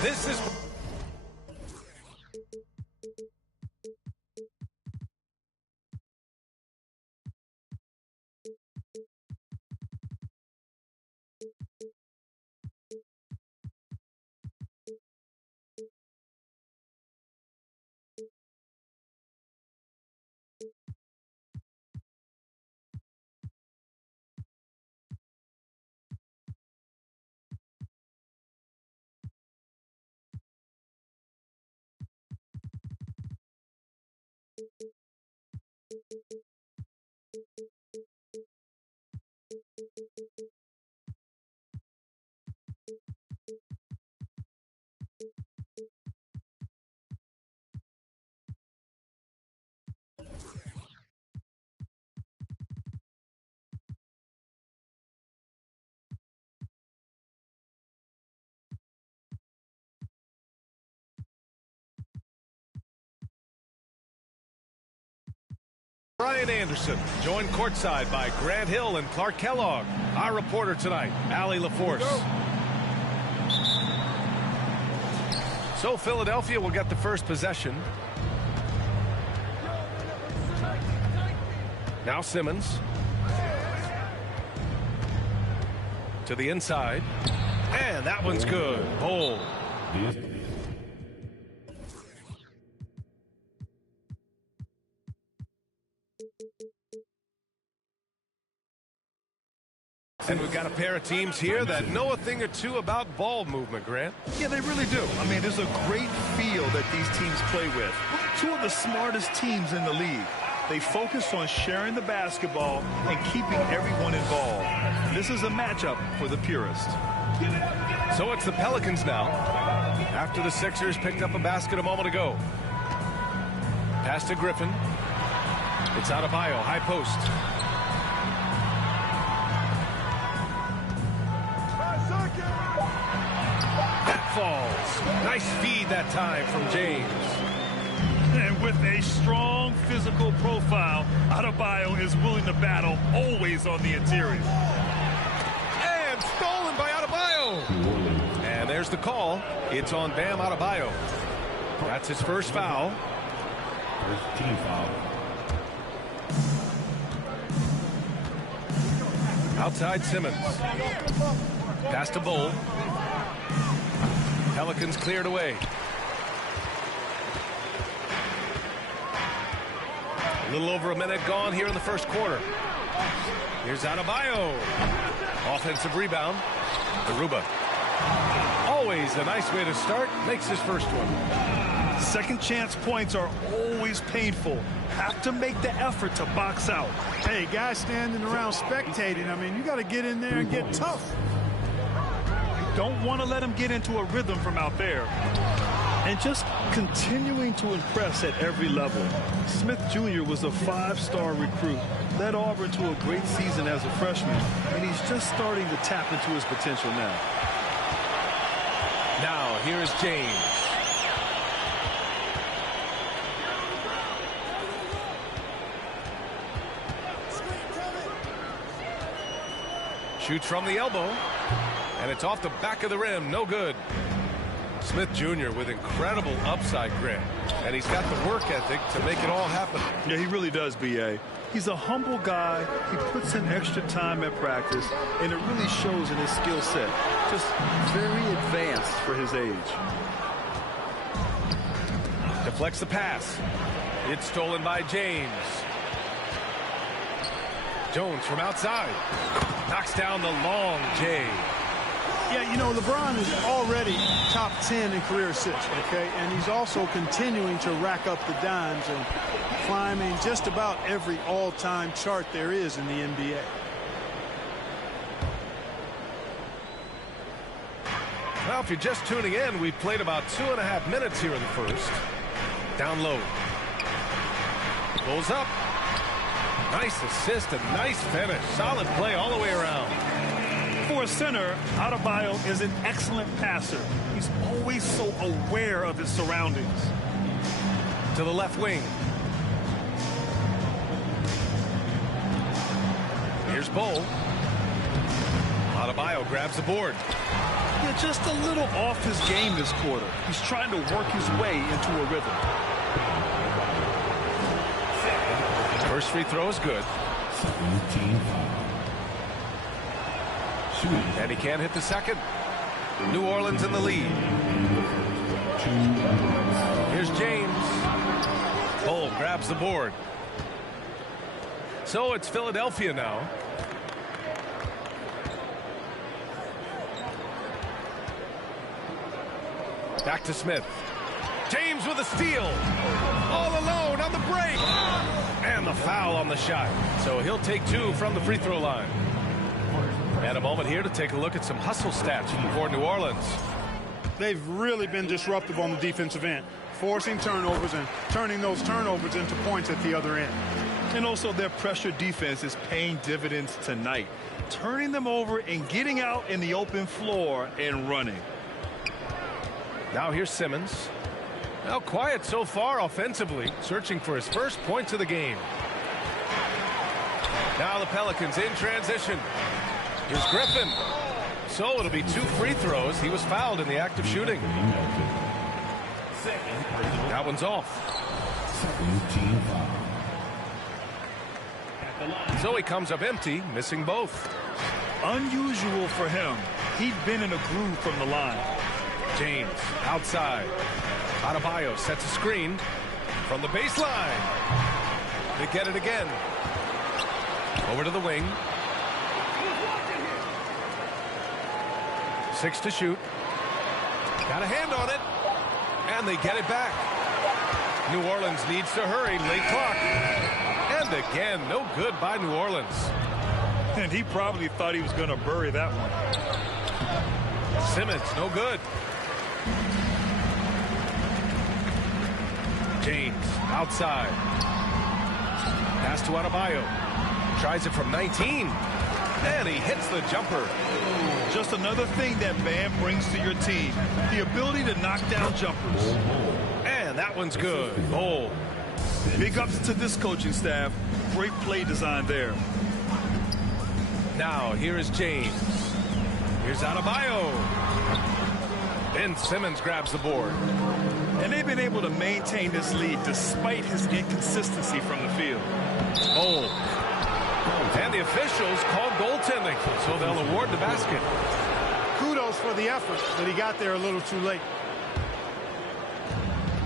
This is... Brian Anderson, joined courtside by Grant Hill and Clark Kellogg. Our reporter tonight, Allie LaForce. So Philadelphia will get the first possession. Now Simmons. To the inside. And that one's good. Bold. And we've got a pair of teams here that know a thing or two about ball movement, Grant. Yeah, they really do. I mean, there's a great feel that these teams play with. Two of the smartest teams in the league. They focus on sharing the basketball and keeping everyone involved. This is a matchup for the purist. So it's the Pelicans now, after the Sixers picked up a basket a moment ago. Pass to Griffin. It's Adebayo, high post. That falls. Nice feed that time from James. And with a strong physical profile, Adebayo is willing to battle, always on the interior. And stolen by Adebayo. And there's the call. It's on Bam Adebayo. That's his first foul. First team foul. Outside Simmons. Pass to Bull. Pelicans cleared away. A little over a minute gone here in the first quarter. Here's Adebayo. Offensive rebound. Aruba. Always a nice way to start. Makes his first one. Second chance points are always painful. Have to make the effort to box out. Hey, guys standing around spectating, I mean, you got to get in there and get tough. Don't want to let him get into a rhythm from out there. And just continuing to impress at every level. Smith Jr. was a five-star recruit, led Auburn to a great season as a freshman, and he's just starting to tap into his potential now. Now, here's James. Shoots from the elbow, and it's off the back of the rim. No good. Smith Jr. with incredible upside, Grant, and he's got the work ethic to make it all happen. Yeah, he really does, B.A. He's a humble guy. He puts in extra time at practice, and it really shows in his skill set. Just very advanced for his age. Deflects the pass. It's stolen by James. Jones from outside. Knocks down the long J. Yeah, you know, LeBron is already top 10 in career assists, okay? And he's also continuing to rack up the dimes and climbing just about every all-time chart there is in the NBA. Now, if you're just tuning in, we've played about 2.5 minutes here in the first. Down low. Goes up. Nice assist and nice finish. Solid play all the way around. For a center, Adebayo is an excellent passer. He's always so aware of his surroundings. To the left wing. Here's Bull. Adebayo grabs the board. Yeah, just a little off his game this quarter. He's trying to work his way into a rhythm. First free throw is good. And he can't hit the second. New Orleans in the lead. Here's James. Bull grabs the board. So it's Philadelphia now. Back to Smith. James with a steal. All alone on the break. And the foul on the shot. So he'll take 2 from the free throw line. And a moment here to take a look at some hustle stats for New Orleans. They've really been disruptive on the defensive end, forcing turnovers and turning those turnovers into points at the other end. And also their pressure defense is paying dividends tonight, turning them over and getting out in the open floor and running. Now here's Simmons. Well, quiet so far offensively, searching for his first points of the game. Now the Pelicans in transition. Here's Griffin. So it'll be 2 free throws. He was fouled in the act of shooting. That one's off. So he comes up empty, missing both. Unusual for him. He'd been in a groove from the line. James outside. Adebayo sets a screen from the baseline. They get it again. Over to the wing. 6 to shoot. Got a hand on it. And they get it back. New Orleans needs to hurry. Late clock. And again, no good by New Orleans. And he probably thought he was going to bury that one. Simmons, no good. James, outside. Pass to Adebayo. Tries it from 19. And he hits the jumper. Just another thing that Bam brings to your team. The ability to knock down jumpers. And that one's good. Bull. Big ups to this coaching staff. Great play design there. Now, here is James. Here's Adebayo. Ben Simmons grabs the board. And they've been able to maintain this lead despite his inconsistency from the field. Bull. And the officials called goaltending, so they'll award the basket. Kudos for the effort, but he got there a little too late.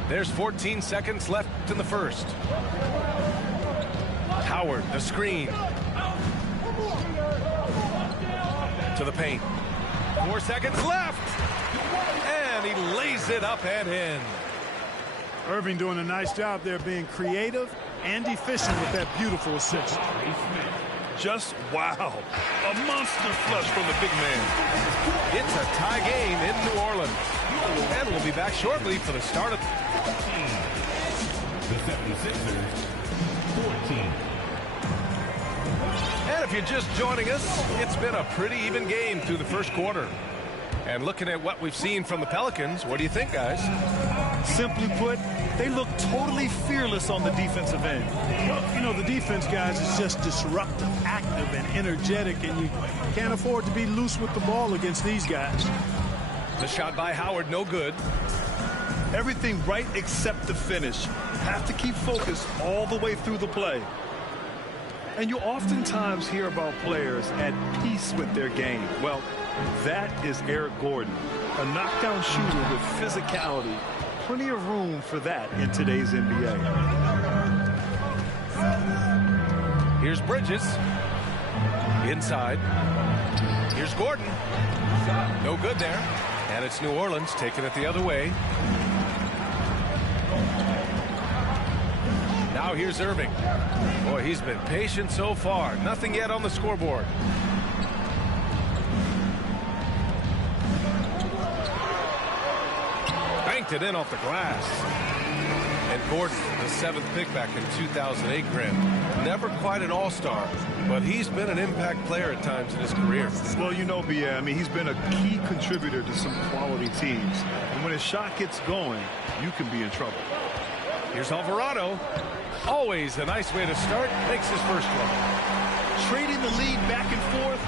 There's 14 seconds left in the first. Howard, the screen. To the paint. 4 seconds left. And he lays it up and in. Irving doing a nice job there, being creative and efficient with that beautiful assist. Just wow. A monster flush from the big man. It's a tie game in New Orleans. And we'll be back shortly for the start of The 76ers, 14. And if you're just joining us, it's been a pretty even game through the first quarter. And looking at what we've seen from the Pelicans, what do you think, guys? Simply put, they look totally fearless on the defensive end. Well, you know, the defense, guys, is just disruptive, active, and energetic, and you can't afford to be loose with the ball against these guys. The shot by Howard, no good. Everything right except the finish. Have to keep focused all the way through the play. And you oftentimes hear about players at peace with their game. Well, that is Eric Gordon, a knockdown shooter with physicality. Plenty of room for that in today's NBA. Here's Bridges. Inside. Here's Gordon. No good there. And it's New Orleans taking it the other way. Now here's Irving. Boy, he's been patient so far. Nothing yet on the scoreboard. knocked it in off the glass. And Gordon, the 7th pick back in 2008, Grant. Never quite an all-star, but he's been an impact player at times in his career. Well, you know, B.A., I mean, he's been a key contributor to some quality teams. And when his shot gets going, you can be in trouble. Here's Alvarado. Always a nice way to start. Makes his first one. Trading the lead back and forth,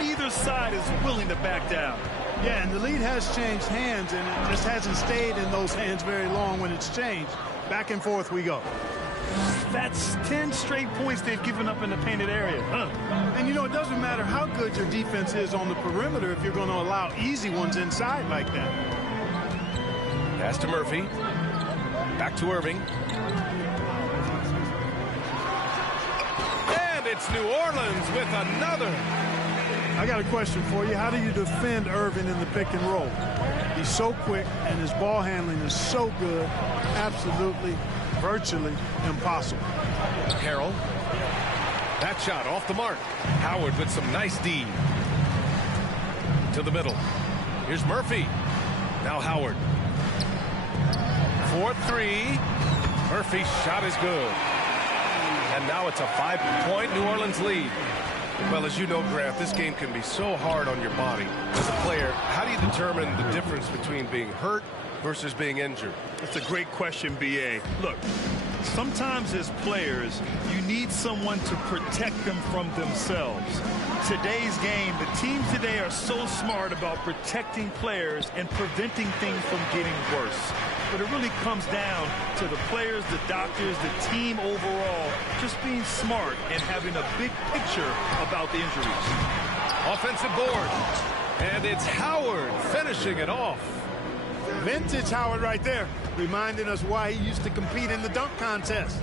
neither side is willing to back down. Yeah, and the lead has changed hands, and it just hasn't stayed in those hands very long when it's changed. Back and forth we go. That's 10 straight points they've given up in the painted area. And, you know, it doesn't matter how good your defense is on the perimeter if you're going to allow easy ones inside like that. Pass to Murphy. Back to Irving. And it's New Orleans with another. I got a question for you. How do you defend Irving in the pick and roll? He's so quick, and his ball handling is so good. Absolutely, virtually impossible. Harrell. That shot off the mark. Howard with some nice D. To the middle. Here's Murphy. Now Howard. 4-3. Murphy's shot is good. And now it's a 5-point New Orleans lead. Well, as you know, Grant, this game can be so hard on your body. As a player, how do you determine the difference between being hurt versus being injured? That's a great question, B.A. Look, sometimes as players, you need someone to protect them from themselves. Today's game, the teams today are so smart about protecting players and preventing things from getting worse. But it really comes down to the players, the doctors, the team overall just being smart and having a big picture about the injuries. Offensive board. And it's Howard finishing it off. Vintage Howard right there, reminding us why he used to compete in the dunk contest.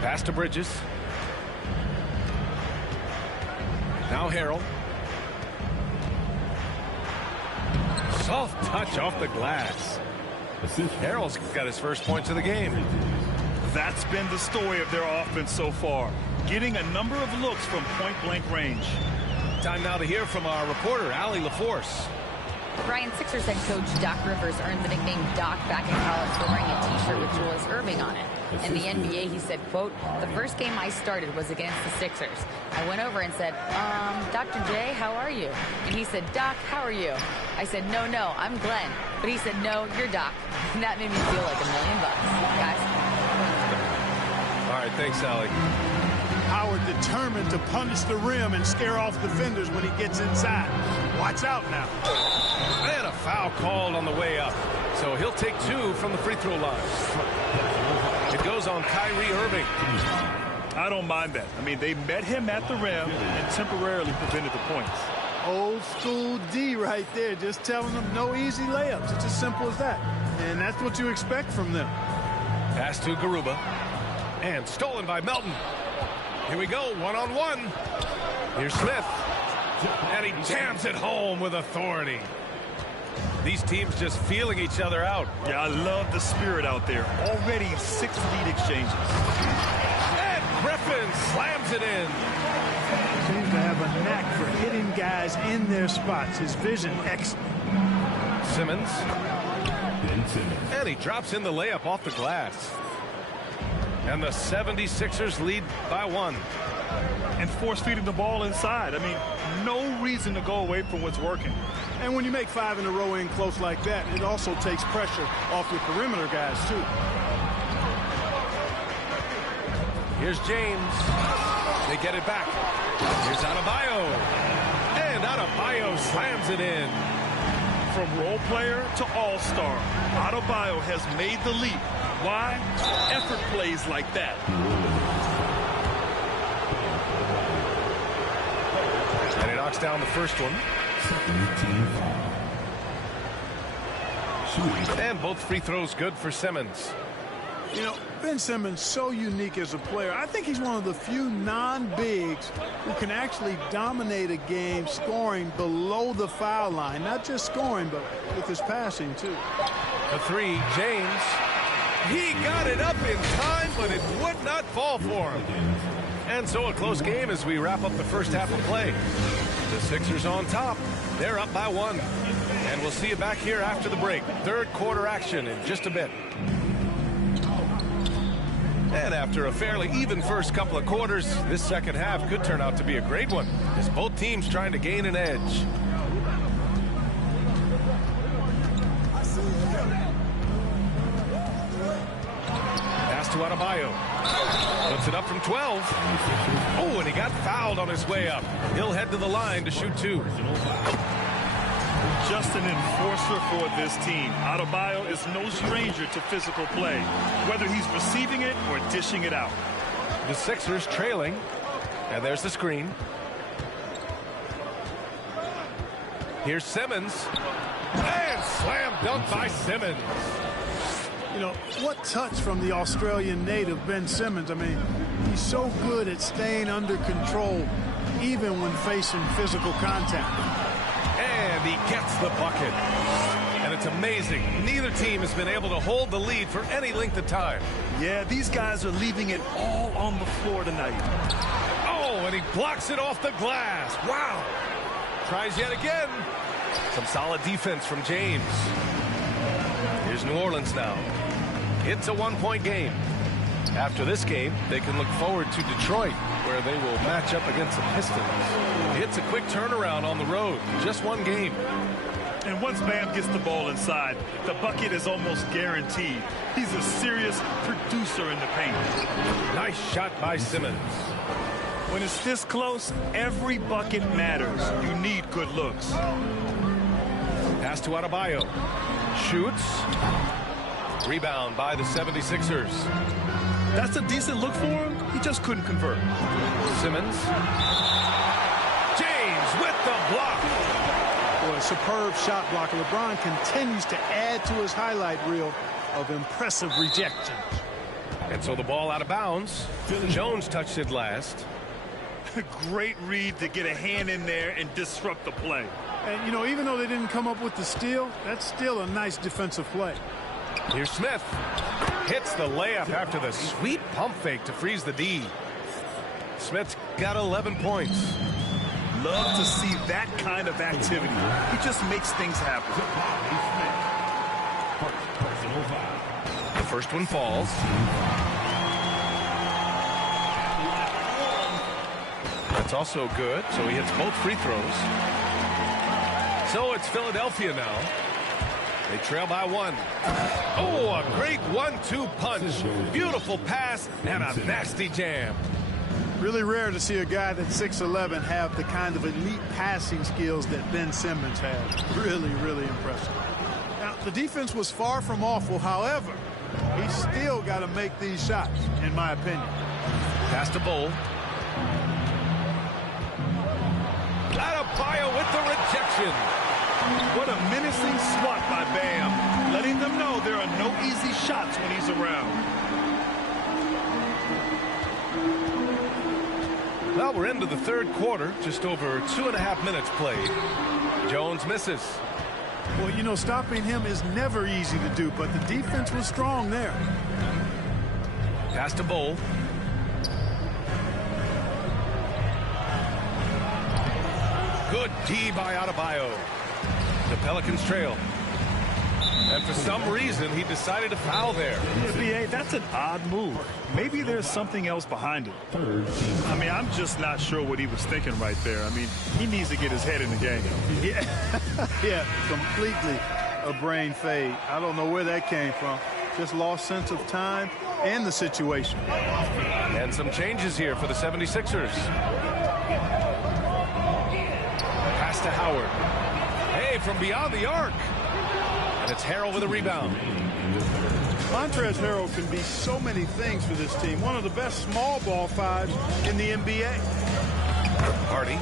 Pass to Bridges. Now Harrell. Soft touch off the glass. Harrell's got his first points of the game. That's been the story of their offense so far, getting a number of looks from point-blank range. Time now to hear from our reporter, Allie LaForce. Brian, Sixers head coach Doc Rivers earned the nickname Doc back in college for wearing a T-shirt with Julius Erving on it. In the NBA, he said, quote, "The first game I started was against the Sixers. I went over and said, Dr. J, how are you?" And he said, "Doc, how are you?" I said, no, I'm Glenn." But he said, "No, you're Doc." And that made me feel like $1 million, guys. All right, thanks, Allie. Howard determined to punish the rim and scare off defenders when he gets inside. Watch out now. And a foul called on the way up. So he'll take 2 from the free throw line. It goes on Kyrie Irving. I don't mind that. I mean, they met him at the rim and temporarily prevented the points. Old school D right there, just telling them no easy layups. It's as simple as that. And that's what you expect from them. Pass to Garuba. And stolen by Melton. Here we go, one-on-one. Here's Smith. And he jams it home with authority. These teams just feeling each other out. Yeah, I love the spirit out there. Already 6 lead exchanges. And Griffin slams it in. Seems to have a knack for hitting guys in their spots. His vision excellent. Simmons. And he drops in the layup off the glass. And the 76ers lead by 1. And force feeding the ball inside. I mean, no reason to go away from what's working. And when you make 5 in a row in close like that, it also takes pressure off your perimeter guys, too. Here's James. They get it back. Here's Adebayo. And Adebayo slams it in. From role player to all-star, Adebayo has made the leap. Why? Effort plays like that. And he knocks down the first one. And both free throws good for Simmons. You know, Ben Simmons, so unique as a player. I think he's one of the few non-bigs who can actually dominate a game scoring below the foul line. Not just scoring, but with his passing, too. The 3, James. He got it up in time, but it would not fall for him. And so a close game as we wrap up the first half of play. The Sixers on top, They're up by 1. And we'll see you back here after the break. Third quarter action in just a bit. And after a fairly even first couple of quarters, this second half could turn out to be a great one, as both teams trying to gain an edge. Pass to Adebayo. Puts it up from 12. Oh, and he got fouled on his way up. He'll head to the line to shoot 2. Just an enforcer for this team. Adebayo is no stranger to physical play, whether he's receiving it or dishing it out. The Sixers trailing, and there's the screen. Here's Simmons, and slam dunk by Simmons. You know, what touch from the Australian native, Ben Simmons. I mean, he's so good at staying under control, even when facing physical contact. And he gets the bucket. And it's amazing. Neither team has been able to hold the lead for any length of time. Yeah, these guys are leaving it all on the floor tonight. Oh, and he blocks it off the glass. Wow. Tries yet again. Some solid defense from James. Here's New Orleans now. It's a one-point game. After this game, they can look forward to Detroit, where they will match up against the Pistons. It's a quick turnaround on the road. Just one game. And once Bam gets the ball inside, the bucket is almost guaranteed. He's a serious producer in the paint. Nice shot by Simmons. When it's this close, every bucket matters. You need good looks. Pass to Adebayo. Shoots. Rebound by the 76ers. That's a decent look for him. He just couldn't convert. Simmons. James with the block. Boy, superb shot blocker. LeBron continues to add to his highlight reel of impressive rejections. And so the ball out of bounds. Jones touched it last. Great read to get a hand in there and disrupt the play. And, you know, even though they didn't come up with the steal, that's still a nice defensive play. Here's Smith. Hits the layup after the sweet pump fake to freeze the D. Smith's got 11 points. Love to see that kind of activity. He just makes things happen. The first one falls. That's also good, so he hits both free throws. So it's Philadelphia now. They trail by 1. Oh, a great 1-2 punch. Beautiful pass and a nasty jam. Really rare to see a guy that's 6'11" have the kind of elite passing skills that Ben Simmons has. Really, really impressive. Now, the defense was far from awful. However, he's still got to make these shots, in my opinion. Pass to Bull. Adebayo with the rejection. What a menacing swat by Bam, letting them know there are no easy shots when he's around. Well, we're into the third quarter, just over 2.5 minutes played. Jones misses. Well, you know, stopping him is never easy to do, but the defense was strong there. Pass to Bull. Good D by Adebayo. The Pelicans trail. And for some reason, he decided to foul there. Yeah, B.A., that's an odd move. Maybe there's something else behind it. I mean, I'm just not sure what he was thinking right there. I mean, he needs to get his head in the game. Yeah, yeah, completely a brain fade. I don't know where that came from. Just lost sense of time and the situation. And some changes here for the 76ers. Pass to Howard. Hey, from beyond the arc. And it's Harrell with a rebound. Montrezl Harrell can be so many things for this team. One of the best small ball fives in the NBA. Hardy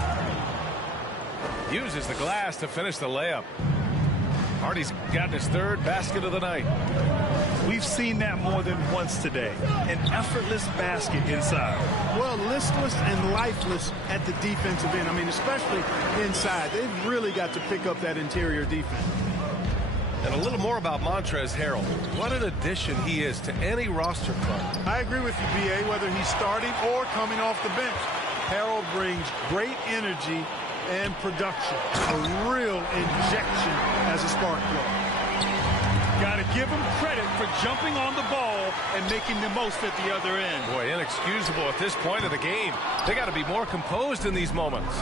uses the glass to finish the layup. Hardy's gotten his third basket of the night. We've seen that more than once today. An effortless basket inside. Well, listless and lifeless at the defensive end. I mean, especially inside. They've really got to pick up that interior defense. And a little more about Montrezl Harrell. What an addition he is to any roster club. I agree with you, B.A., whether he's starting or coming off the bench. Harrell brings great energy and production. A real injection as a spark plug. Got to give him credit for jumping on the ball and making the most at the other end. Boy, inexcusable at this point of the game. They got to be more composed in these moments.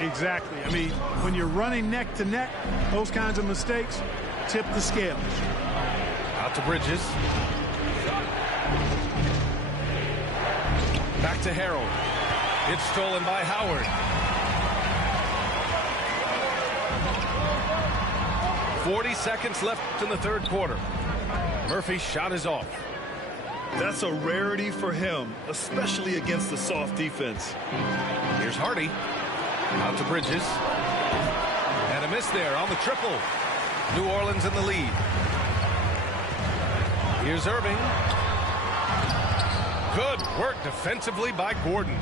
Exactly. I mean, when you're running neck to neck, those kinds of mistakes tip the scales. Out to Bridges. Back to Harold. It's stolen by Howard. 40 seconds left in the third quarter. Murphy's shot is off. That's a rarity for him, especially against the soft defense. Here's Hardy. Out to Bridges. And a miss there on the triple. New Orleans in the lead. Here's Irving. Good work defensively by Gordon.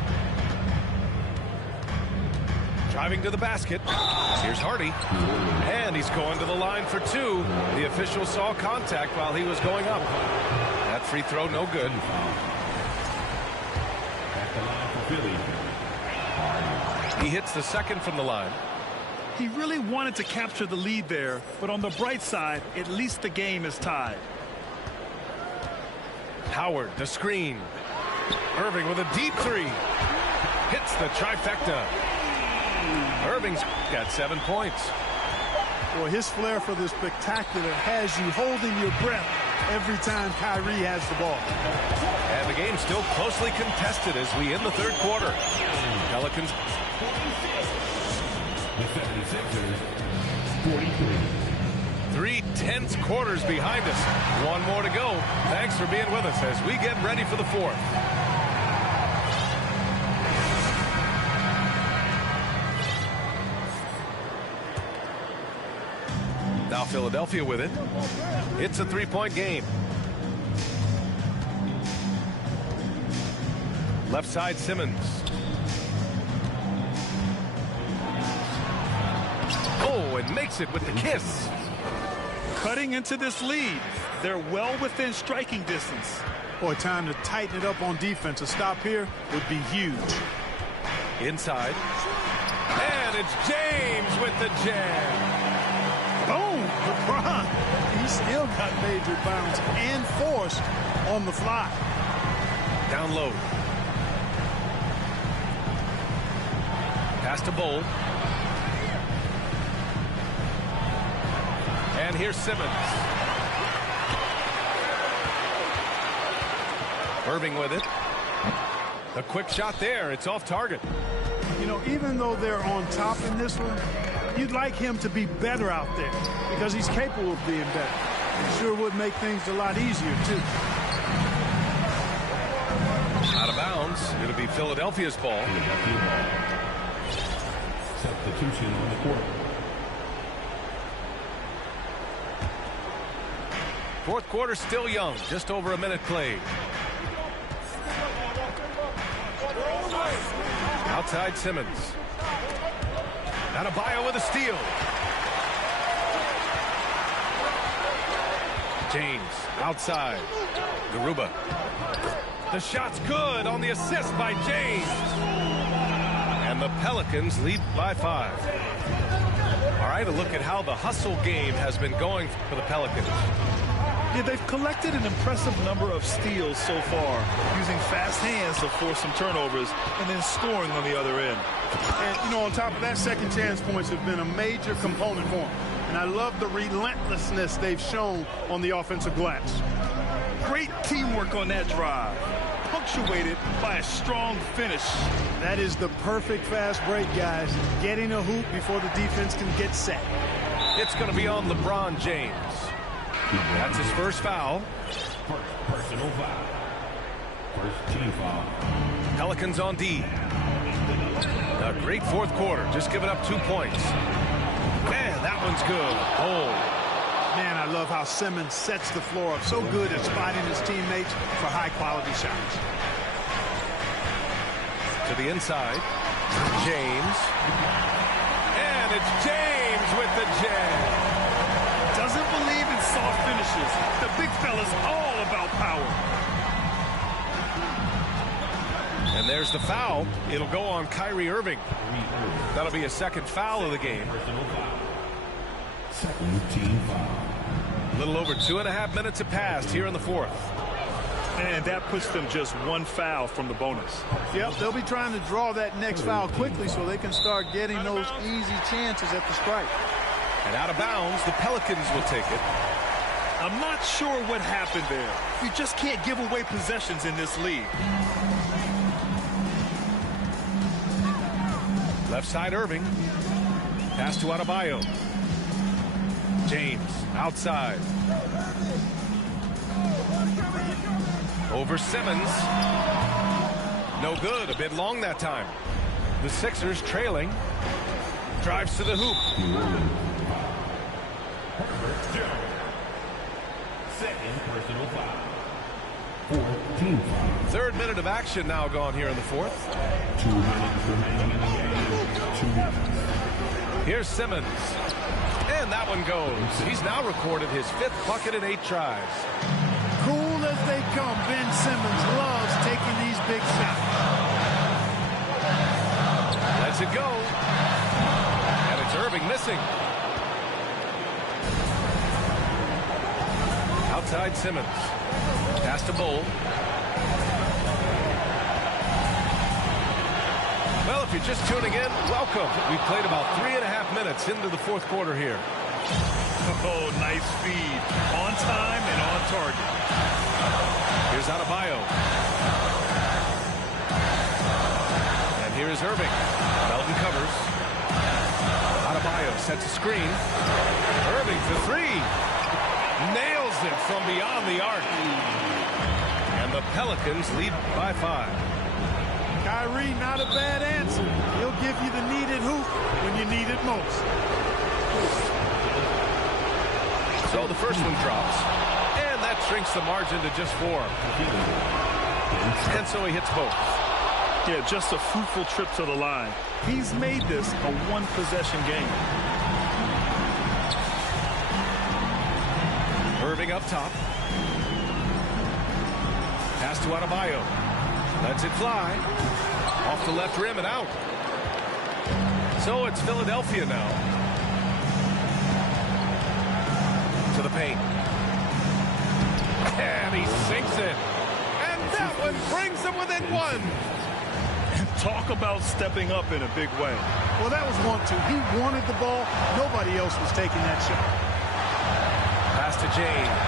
Driving to the basket. Here's Hardy. And he's going to the line for two. The official saw contact while he was going up. That free throw no good. He hits the second from the line. He really wanted to capture the lead there, but on the bright side, at least the game is tied. Howard, the screen. Irving with a deep three. Hits the trifecta. Irving's got 7 points. Well, his flair for the spectacular has you holding your breath every time Kyrie has the ball. And the game's still closely contested as we end the third quarter. Pelicans. The 76ers, 43. 3 tense quarters behind us. One more to go. Thanks for being with us as we get ready for the fourth. Now Philadelphia with it. It's a 3-point game. Left side Simmons. Oh, and makes it with the kiss. Cutting into this lead. They're well within striking distance. Boy, time to tighten it up on defense. A stop here would be huge. Inside. And it's James with the jam. Boom! LeBron. He still got major bounce and force on the fly. Down low. Pass to Bowl. And here's Simmons. Irving with it. A quick shot there. It's off target. You know, even though they're on top in this one, you'd like him to be better out there because he's capable of being better. It sure would make things a lot easier, too. Out of bounds. It'll be Philadelphia's ball. Substitution on the court. Fourth quarter still young. Just over a minute played. Outside Simmons. Adebayo with a steal. James outside. Garuba. The shot's good on the assist by James. And the Pelicans lead by 5. All right, a look at how the hustle game has been going for the Pelicans. Yeah, they've collected an impressive number of steals so far, using fast hands to force some turnovers and then scoring on the other end. And, you know, on top of that, second chance points have been a major component for them. And I love the relentlessness they've shown on the offensive glass. Great teamwork on that drive, punctuated by a strong finish. That is the perfect fast break, guys. Getting a hoop before the defense can get set. It's going to be on LeBron James. That's his first foul. First personal foul. First team foul. Pelicans on D. A great fourth quarter. Just giving up 2 points. Man, that one's good. Oh. Man, I love how Simmons sets the floor up. So good at spotting his teammates for high-quality shots. To the inside. James. And it's James with the jam. Doesn't believe in soft finishes. The big fella's all about power. And there's There's the foul. It'll go on Kyrie Irving. That'll be a second foul of the game. Personal foul. Second team foul. A little over 2.5 minutes have passed here in the fourth. And that puts them just one foul from the bonus. Yep, they'll be trying to draw that next foul quickly so they can start getting those easy chances at the strike. And out of bounds, the Pelicans will take it. I'm not sure what happened there. You just can't give away possessions in this league. Left side Irving. Pass to Adebayo. James outside. Over Simmons. No good. A bit long that time. The Sixers trailing. Drives to the hoop. Second personal foul. Fourth team foul. Third minute of action now gone here in the fourth. 2 minutes remaining in the game. 2 minutes. Here's Simmons. And that one goes. He's now recorded his 5th bucket in 8 tries. Cool as they come, Ben Simmons loves taking these big shots. Lets it go. And it's Irving missing. Outside Simmons. Pass to Bull. Well, if you're just tuning in, welcome. We've played about 3.5 minutes into the fourth quarter here. Oh, nice feed. On time and on target. Here's Adebayo. And here is Irving. Melton covers. Adebayo sets a screen. Irving for 3. Nails it from beyond the arc. And the Pelicans lead by 5. Kyrie, not a bad answer. He'll give you the needed hoop when you need it most. So the first one drops. And that shrinks the margin to just 4. And so he hits both. Yeah, just a fruitful trip to the line. He's made this a one-possession game. Irving up top. Pass to Adebayo. Lets it fly. Off the left rim and out. So it's Philadelphia now. To the paint. And he sinks it. And that one brings them within 1. Talk about stepping up in a big way. Well, that was 1-2. He wanted the ball. Nobody else was taking that shot. Pass to James.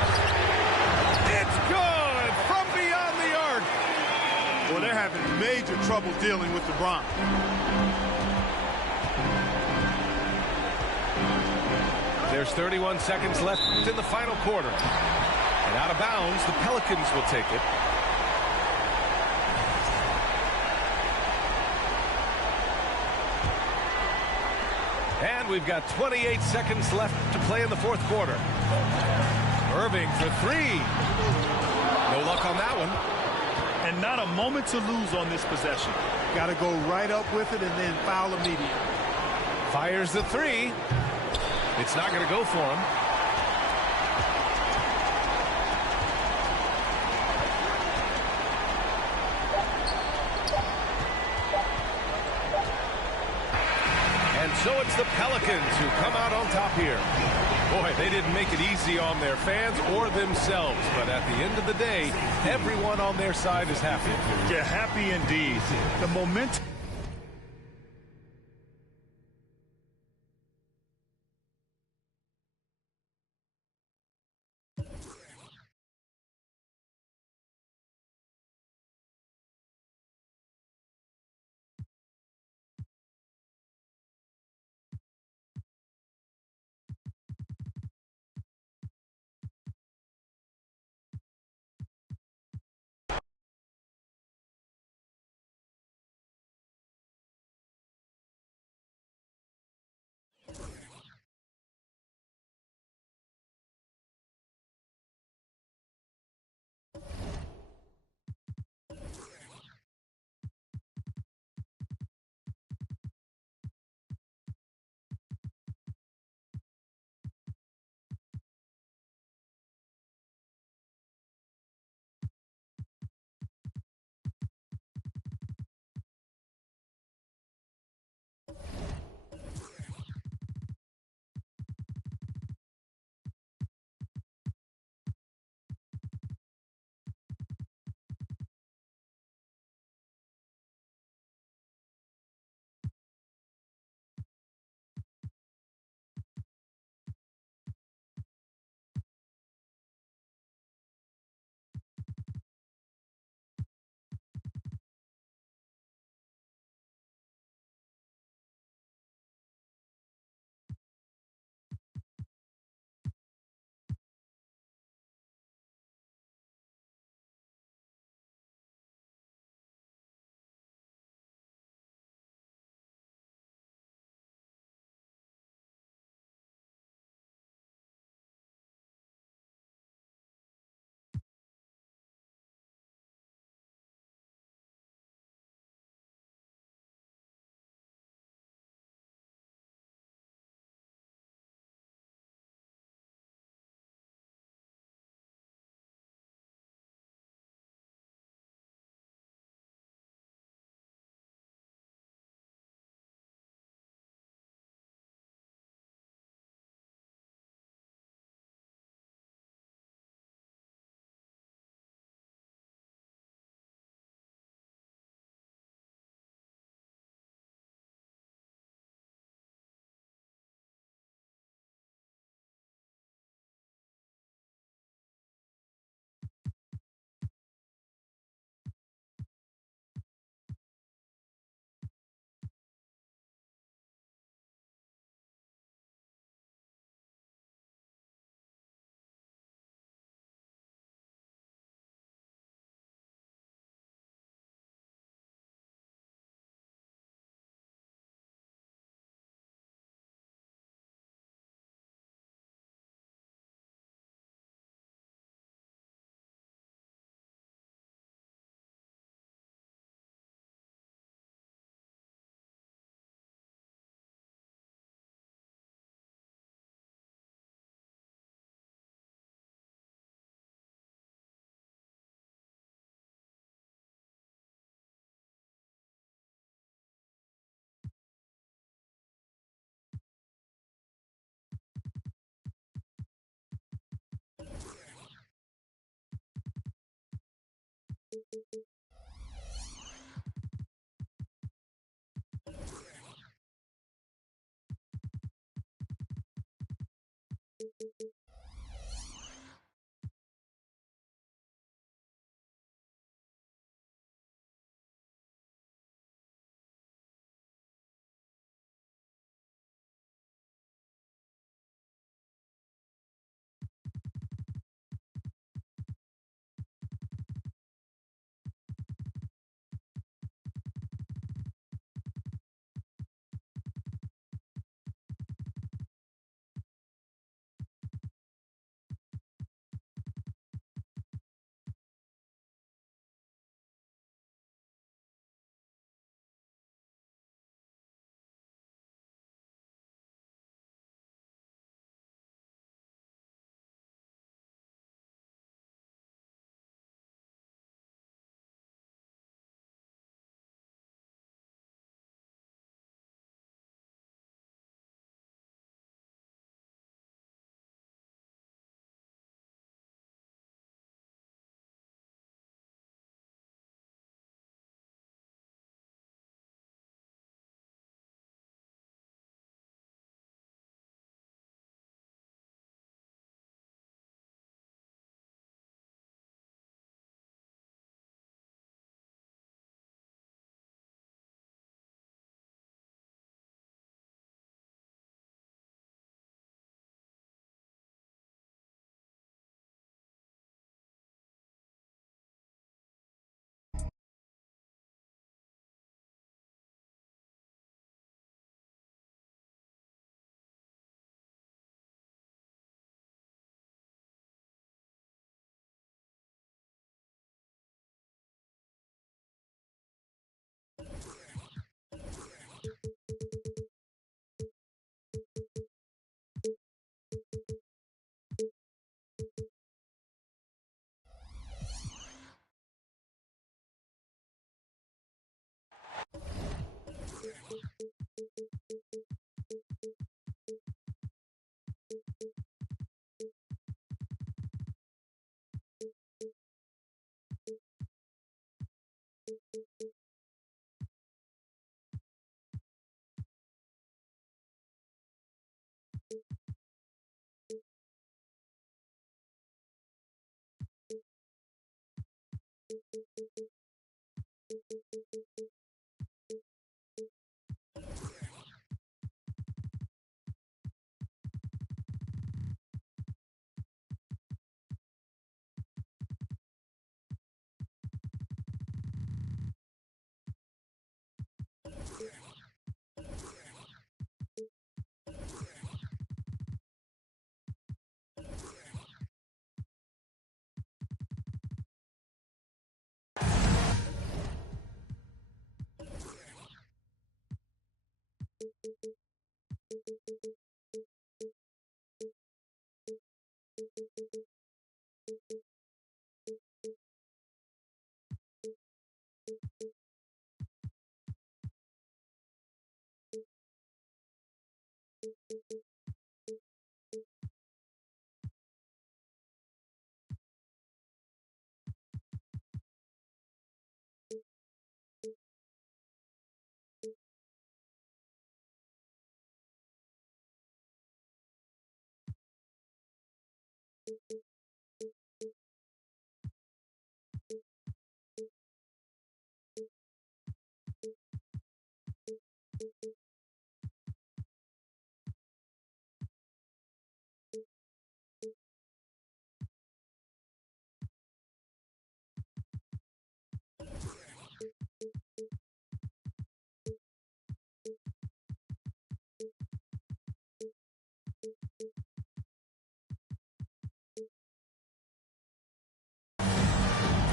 It's good from beyond the arc. Well, they're having major trouble dealing with LeBron. There's 31 seconds left in the final quarter. And out of bounds, the Pelicans will take it. And we've got 28 seconds left to play in the fourth quarter. Irving for 3. No luck on that one. And not a moment to lose on this possession. Got to go right up with it and then foul immediately. Fires the 3. It's not going to go for him. And so it's the Pelicans who come out on top here. Boy, they didn't make it easy on their fans or themselves, but at the end of the day, everyone on their side is happy. Yeah, happy indeed. The momentum.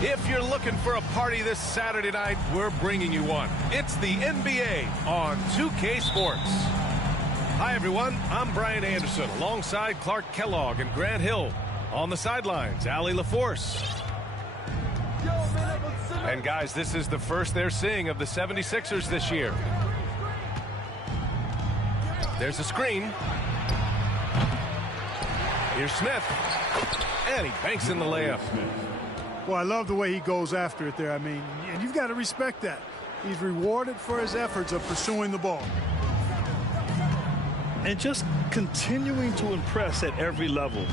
If you're looking for a party this Saturday night, we're bringing you one. It's the NBA on 2K Sports. Hi, everyone. I'm Brian Anderson alongside Clark Kellogg and Grant Hill. On the sidelines, Allie LaForce. And, guys, this is the first they're seeing of the 76ers this year. There's a screen. Here's Smith. And he banks in the layup. Well, I love the way he goes after it there. I mean, and you've got to respect that. He's rewarded for his efforts of pursuing the ball. And just continuing to impress at every level.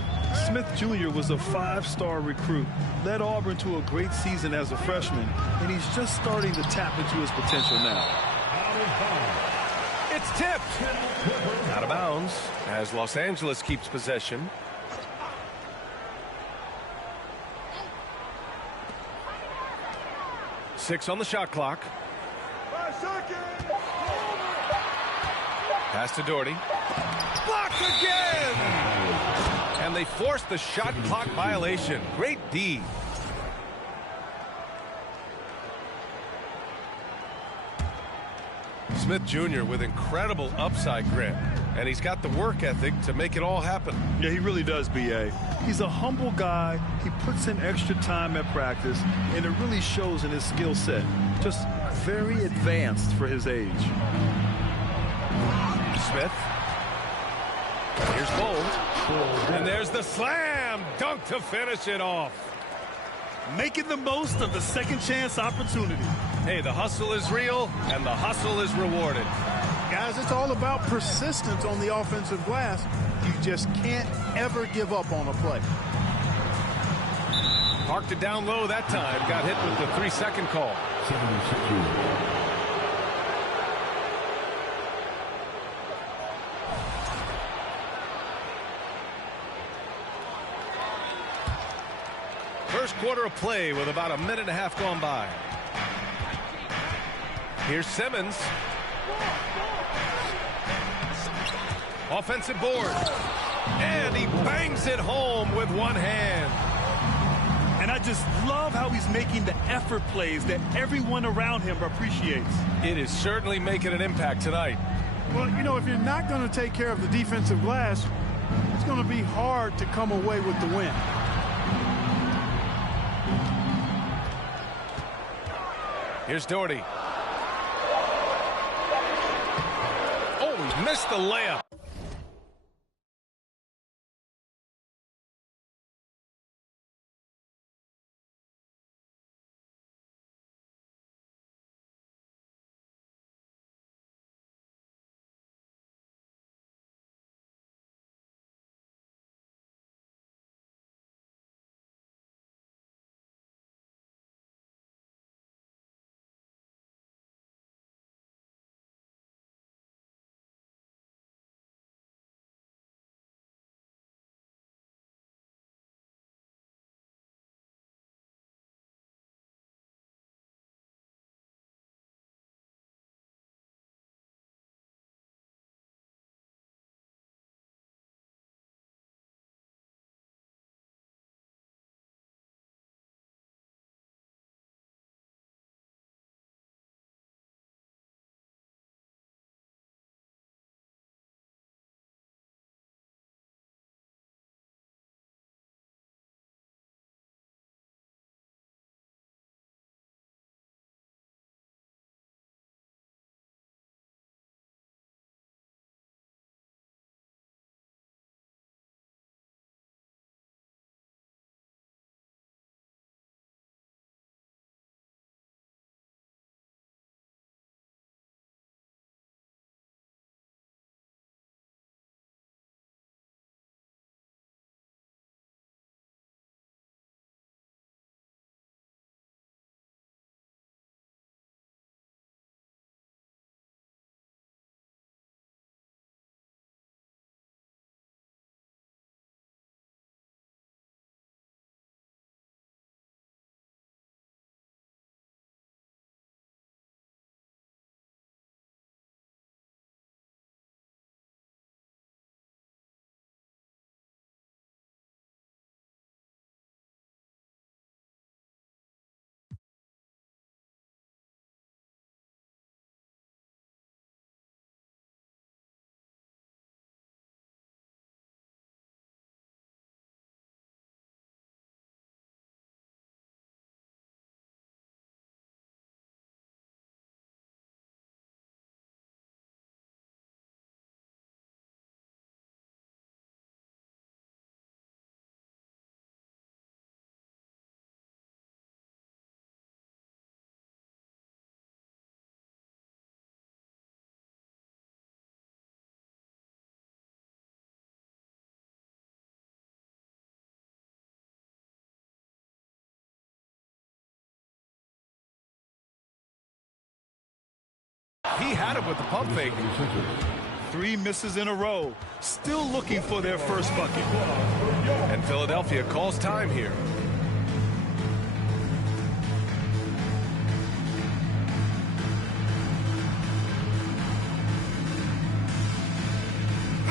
Smith Jr. was a 5-star recruit, led Auburn to a great season as a freshman, and he's just starting to tap into his potential now. It's tipped. Out of bounds as Los Angeles keeps possession. Six on the shot clock. Pass to Doherty. Blocked again! And they forced the shot clock violation. Great D. Smith Jr. with incredible upside grit. And he's got the work ethic to make it all happen. Yeah, he really does, B.A. He's a humble guy. He puts in extra time at practice, and it really shows in his skill set. Just very advanced for his age. Smith. Here's Bold. And there's the slam dunk to finish it off. Making the most of the second chance opportunity. Hey, the hustle is real, and the hustle is rewarded. Guys, it's all about persistence on the offensive glass. You just can't ever give up on a play. Parked it down low that time. Got hit with the 3-second call. First quarter of play with about a minute and a half gone by. Here's Simmons. Offensive board. And he bangs it home with one hand. And I just love how he's making the effort plays that everyone around him appreciates. It is certainly making an impact tonight. Well, you know, if you're not going to take care of the defensive glass, it's going to be hard to come away with the win. Here's Doherty. Oh, he missed the layup. He had it with the pump fake. 3 misses in a row. Still looking for their first bucket. And Philadelphia calls time here.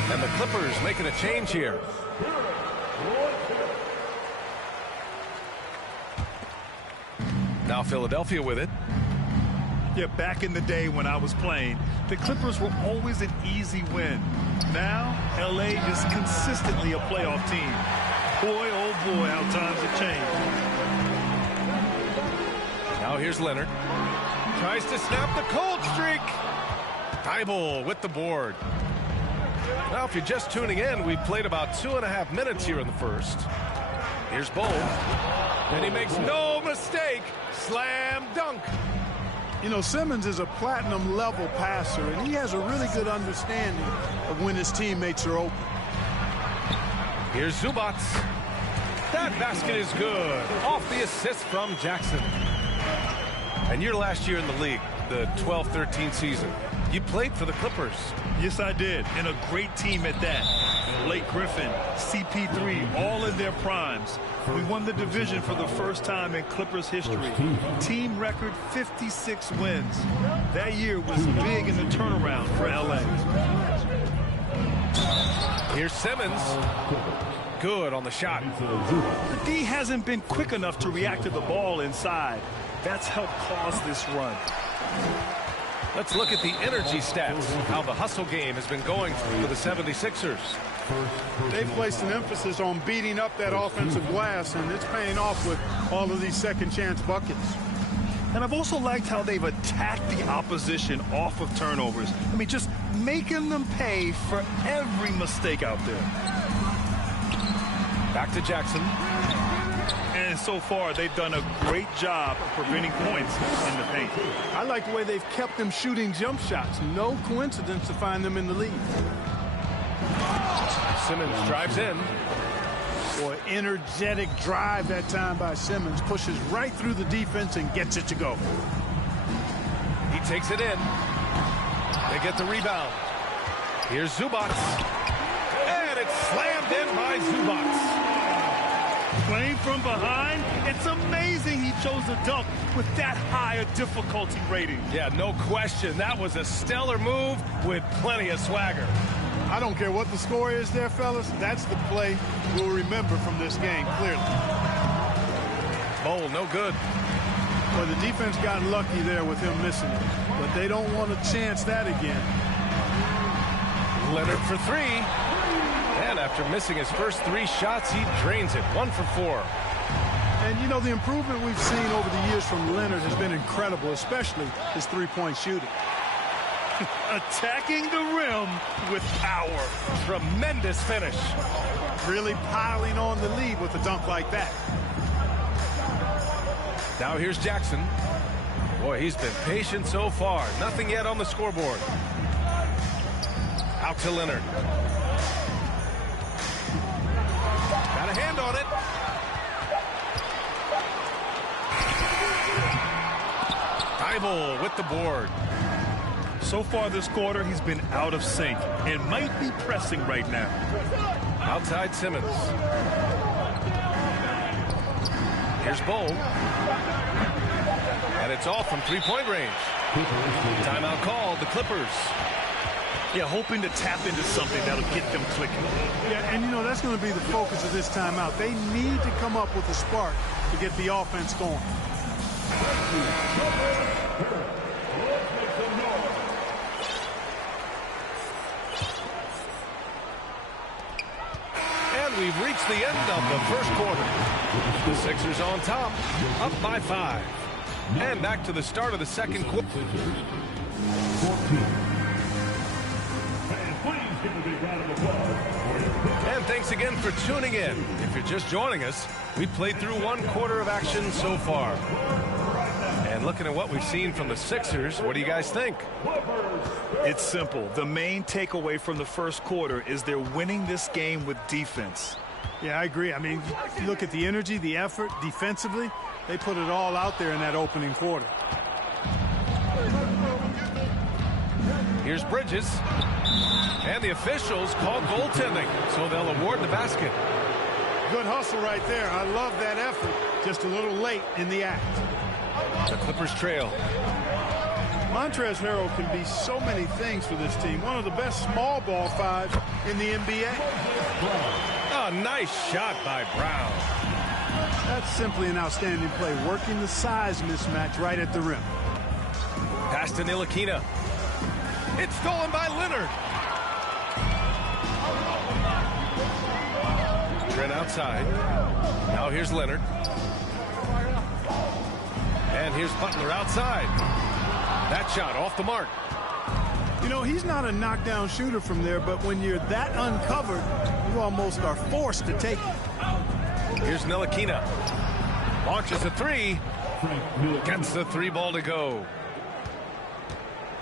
And the Clippers making a change here. Now Philadelphia with it. Yeah, back in the day when I was playing, the Clippers were always an easy win. Now, LA is consistently a playoff team. Boy, oh boy, how times have changed. Now here's Leonard. Tries to snap the cold streak. Thibault with the board. Now, if you're just tuning in, we've played about 2.5 minutes here in the first. Here's Bowl. And he makes no mistake. Slam dunk. You know, Simmons is a platinum-level passer, and he has a really good understanding of when his teammates are open. Here's Zubac. That basket is good. Off the assist from Jackson. And your last year in the league, the 12-13 season, you played for the Clippers. Yes, I did, and a great team at that. Blake Griffin, CP3, all in their primes. We won the division for the first time in Clippers history. Team record 56 wins. That year was big in the turnaround for LA. Here's Simmons. Good on the shot. The D hasn't been quick enough to react to the ball inside. That's helped cause this run. Let's look at the energy stats, how the hustle game has been going for the 76ers. They've placed an emphasis on beating up that offensive glass, and it's paying off with all of these second-chance buckets. And I've also liked how they've attacked the opposition off of turnovers. I mean, just making them pay for every mistake out there. Back to Jackson. And so far, they've done a great job of preventing points in the paint. I like the way they've kept them shooting jump shots. No coincidence to find them in the lead. Simmons drives in. Boy, energetic drive that time by Simmons. Pushes right through the defense and gets it to go. He takes it in. They get the rebound. Here's Zubac. And it's slammed in by Zubac. Playing from behind, it's amazing he chose a dunk with that high a difficulty rating. Yeah, no question. That was a stellar move with plenty of swagger. I don't care what the score is there, fellas. That's the play we'll remember from this game, clearly. Bowl, no good. Well, the defense got lucky there with him missing it, but they don't want to chance that again. Leonard for 3. And after missing his first 3 shots, he drains it. 1 for 4. And, you know, the improvement we've seen over the years from Leonard has been incredible, especially his three-point shooting. Attacking the rim with power. Tremendous finish. Really piling on the lead with a dunk like that. Now here's Jackson. Boy, he's been patient so far. Nothing yet on the scoreboard. Out to Leonard. Got a hand on it. Thibault with the board. So far this quarter, he's been out of sync and might be pressing right now. Outside Simmons. Here's Bowl. And it's off from three-point range. Timeout called, the Clippers. Yeah, hoping to tap into something that'll get them clicking. Yeah, and you know, that's going to be the focus of this timeout. They need to come up with a spark to get the offense going. And we've reached the end of the first quarter. The Sixers on top, up by 5. And back to the start of the second quarter. And thanks again for tuning in. If you're just joining us, we've played through 1 quarter of action so far. And looking at what we've seen from the Sixers, what do you guys think? It's simple. The main takeaway from the first quarter is they're winning this game with defense. Yeah, I agree. I mean, if you look at the energy, the effort, defensively, they put it all out there in that opening quarter. Here's Bridges. And the officials call goaltending, so they'll award the basket. Good hustle right there. I love that effort. Just a little late in the act. The Clippers trail. Montrezl Harrell can be so many things for this team. One of the best small ball fives in the NBA. A nice shot by Brown. That's simply an outstanding play, working the size mismatch right at the rim. Pass to Ntilikina. It's stolen by Leonard. Trent outside. Now here's Leonard. And here's Butler outside. That shot off the mark. You know, he's not a knockdown shooter from there, but when you're that uncovered, you almost are forced to take it. Here's Ntilikina. Launches a three. Gets the three ball to go.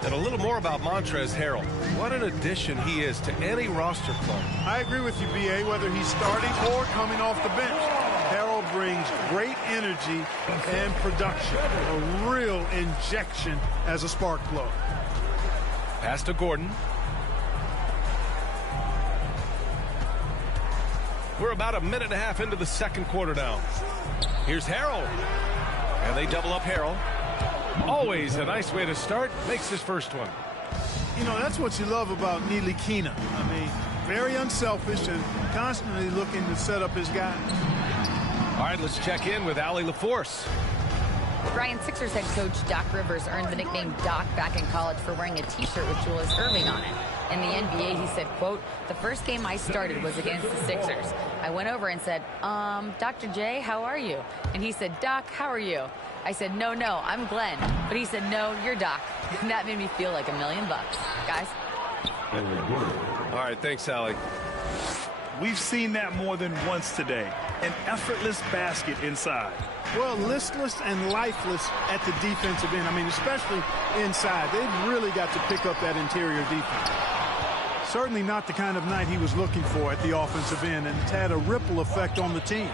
And a little more about Montrezl Harrell. What an addition he is to any roster club. I agree with you, B.A., whether he's starting or coming off the bench. Harrell brings great energy and production. A real injection as a spark plug. Pass to Gordon. We're about a minute and a half into the second quarter now. Here's Harrell. And they double up Harrell. Always a nice way to start. Makes his first one. You know, that's what you love about Ntilikina. I mean, very unselfish and constantly looking to set up his guys. All right, let's check in with Allie LaForce. Brian, Sixers head coach Doc Rivers earned the nickname Doc back in college for wearing a T-shirt with Julius Erving on it. In the NBA, he said, quote, "The first game I started was against the Sixers. I went over and said, Dr. J, how are you?" And he said, "Doc, how are you?" I said, no, I'm Glenn." But he said, "No, you're Doc." And that made me feel like $1 million. Guys. All right, thanks, Allie. We've seen that more than once today. An effortless basket inside. Well, listless and lifeless at the defensive end. I mean, especially inside. They've really got to pick up that interior defense. Certainly not the kind of night he was looking for at the offensive end, and it's had a ripple effect on the team.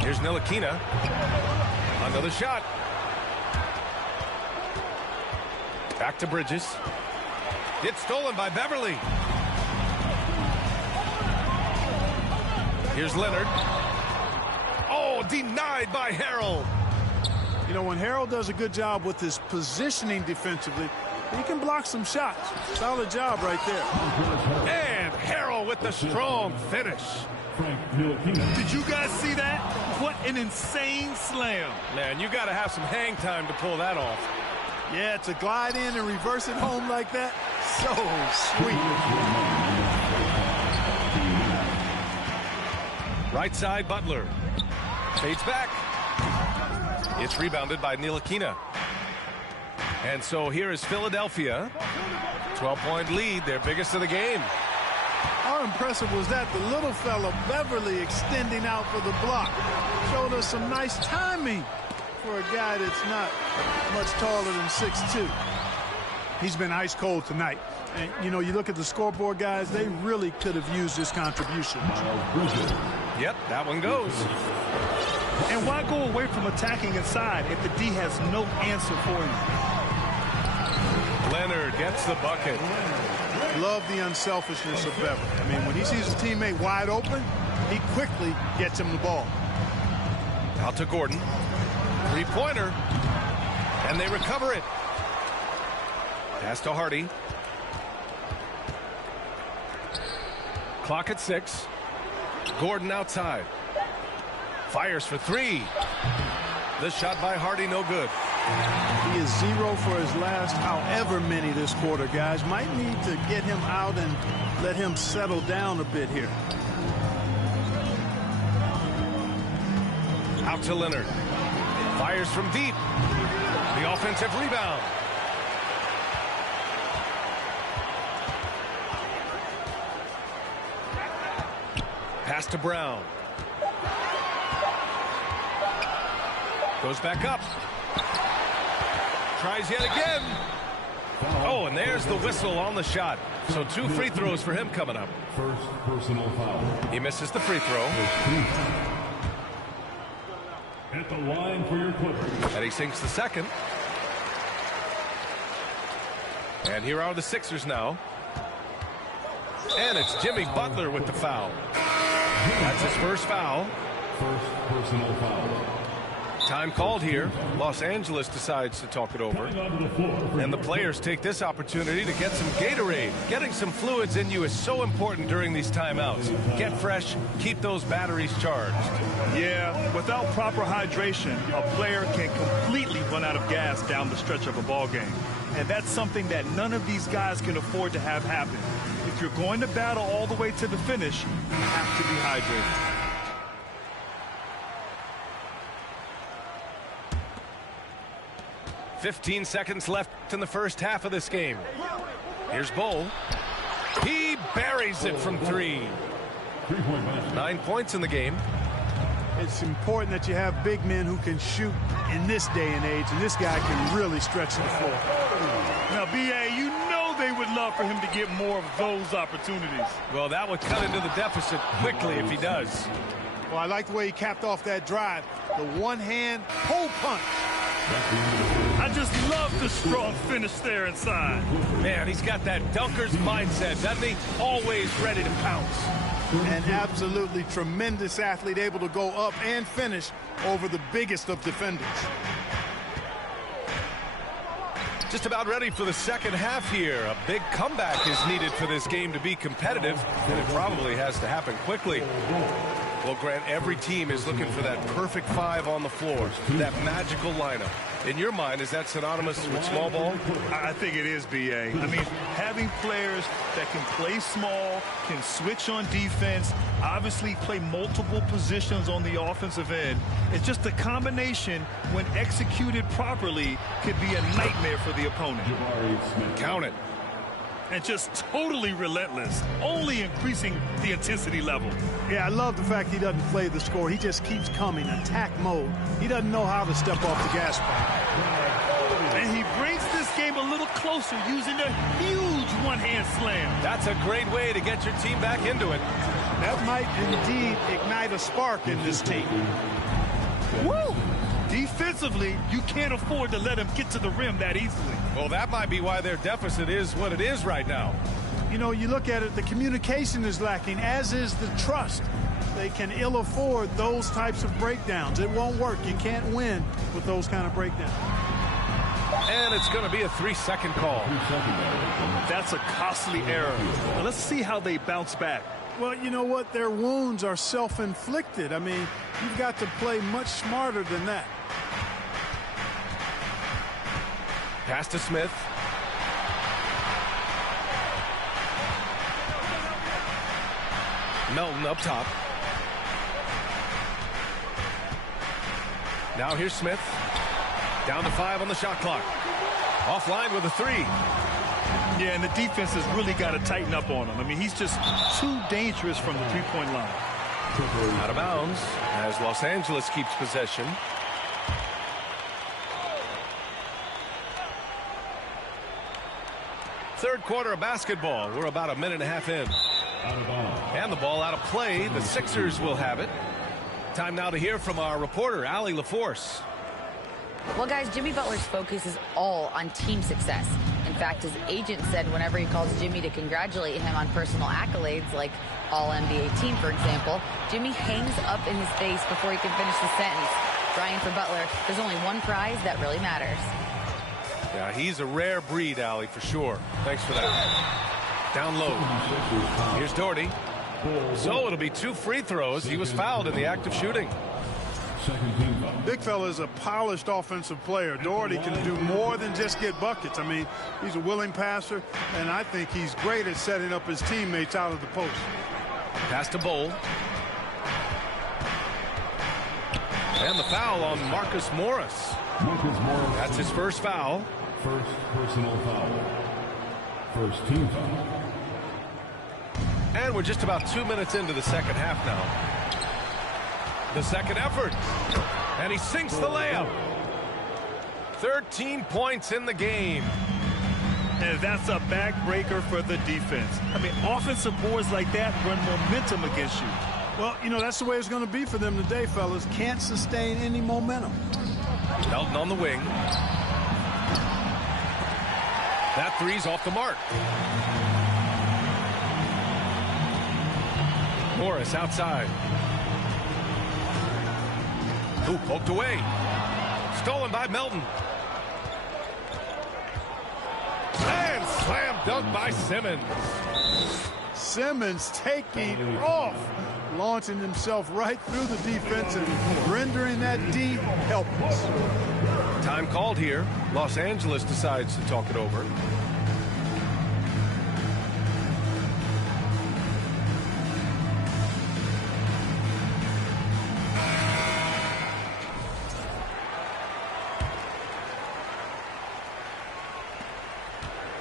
Here's Ntilikina. Another shot. Back to Bridges. It's stolen by Beverly. Here's Leonard. Oh, denied by Harrell. You know, when Harrell does a good job with his positioning defensively, he can block some shots. Solid job right there. And Harrell with the strong finish. Did you guys see that? What an insane slam. Man, you got to have some hang time to pull that off. Yeah, to glide in and reverse it home like that, so sweet. Right side, Butler. Fades back. It's rebounded by Ntilikina. And so here is Philadelphia. 12-point lead, their biggest of the game. How impressive was that? The little fella, Beverly, extending out for the block. Showed us some nice timing for a guy that's not much taller than 6'2". He's been ice cold tonight. And, you know, you look at the scoreboard, guys, they really could have used this contribution. Yep, that one goes. And why go away from attacking inside if the D has no answer for you? Leonard gets the bucket. Love the unselfishness of Beverly. I mean, when he sees his teammate wide open, he quickly gets him the ball. Out to Gordon. Three-pointer. And they recover it. Pass to Hardy. Clock at 6. Gordon outside. Fires for three. The shot by Hardy, no good. He is 0 for his last however many this quarter, guys. Might need to get him out and let him settle down a bit here. Out to Leonard. Fires from deep. The offensive rebound. Pass to Brown. Goes back up. Tries yet again. Oh, and there's the whistle on the shot. So 2 free throws for him coming up. First personal foul. He misses the free throw. At the line for your Clippers. And he sinks the second. And here are the Sixers now. And it's Jimmy Butler with the foul. That's his first foul. First personal foul. Time called here. Los Angeles decides to talk it over. And the players take this opportunity to get some Gatorade. Getting some fluids in you is so important during these timeouts. Get fresh, keep those batteries charged. Yeah, without proper hydration, a player can completely run out of gas down the stretch of a ball game. And that's something that none of these guys can afford to have happen. If you're going to battle all the way to the finish, you have to be hydrated. 15 seconds left in the first half of this game. Here's Bull. He buries it from 3. 9 points in the game. It's important that you have big men who can shoot in this day and age, and this guy can really stretch the floor. Now, B.A., you know they would love for him to get more of those opportunities. Well, that would cut into the deficit quickly if he does. Well, I like the way he capped off that drive. The one-hand pull punch. I just love the strong finish there inside. Man, he's got that dunker's mindset, doesn't he? Always ready to pounce. An absolutely tremendous athlete, able to go up and finish over the biggest of defenders. Just about ready for the second half here. A big comeback is needed for this game to be competitive, and it probably has to happen quickly. Well, Grant, every team is looking for that perfect 5 on the floor, that magical lineup. In your mind, is that synonymous with small ball? I think it is, B.A. I mean, having players that can play small, can switch on defense, obviously play multiple positions on the offensive end. It's just a combination, when executed properly, could be a nightmare for the opponent. Count it. And just totally relentless, only increasing the intensity level. Yeah, I love the fact he doesn't play the score. He just keeps coming, attack mode. He doesn't know how to step off the gas pedal. And he brings this game a little closer using a huge one-hand slam. That's a great way to get your team back into it. That might indeed ignite a spark in this team. Woo! Defensively, you can't afford to let him get to the rim that easily. Well, that might be why their deficit is what it is right now. You know, you look at it, the communication is lacking, as is the trust. They can ill afford those types of breakdowns. It won't work. You can't win with those kind of breakdowns. And it's going to be a 3-second call. That's a costly error. Now let's see how they bounce back. Well, you know what? Their wounds are self-inflicted. I mean, you've got to play much smarter than that. Pass to Smith. Melton up top. Now here's Smith. Down to 5 on the shot clock. Offline with a 3. Yeah, and the defense has really got to tighten up on him. I mean, he's just too dangerous from the three-point line. Out of bounds as Los Angeles keeps possession. Third quarter of basketball. We're about a minute and a half in. And the ball out of play. The Sixers will have it. Time now to hear from our reporter, Allie LaForce. Well, guys, Jimmy Butler's focus is all on team success. In fact, his agent said whenever he calls Jimmy to congratulate him on personal accolades, like All-NBA team, for example, Jimmy hangs up in his face before he can finish the sentence. Ryan, for Butler, there's only one prize that really matters. Yeah, he's a rare breed, Allie, for sure. Thanks for that. Down low. Here's Doherty. So it'll be 2 free throws. He was fouled in the act of shooting. Big fella is a polished offensive player. Doherty can do more than just get buckets. I mean, he's a willing passer, and I think he's great at setting up his teammates out of the post. Pass to Bull. And the foul on Marcus Morris. That's his first foul. First personal foul. First team foul. And we're just about 2 minutes into the second half now. The second effort. And he sinks the layup. 13 points in the game. And that's a backbreaker for the defense. I mean, offensive boards like that run momentum against you. Well, you know, that's the way it's going to be for them today, fellas. Can't sustain any momentum. Melton on the wing. That three's off the mark. Morris outside. Ooh, poked away. Stolen by Melton. And slam dunk by Simmons. Simmons taking off, launching himself right through the defense and rendering that D helpless. Time called here. Los Angeles decides to talk it over.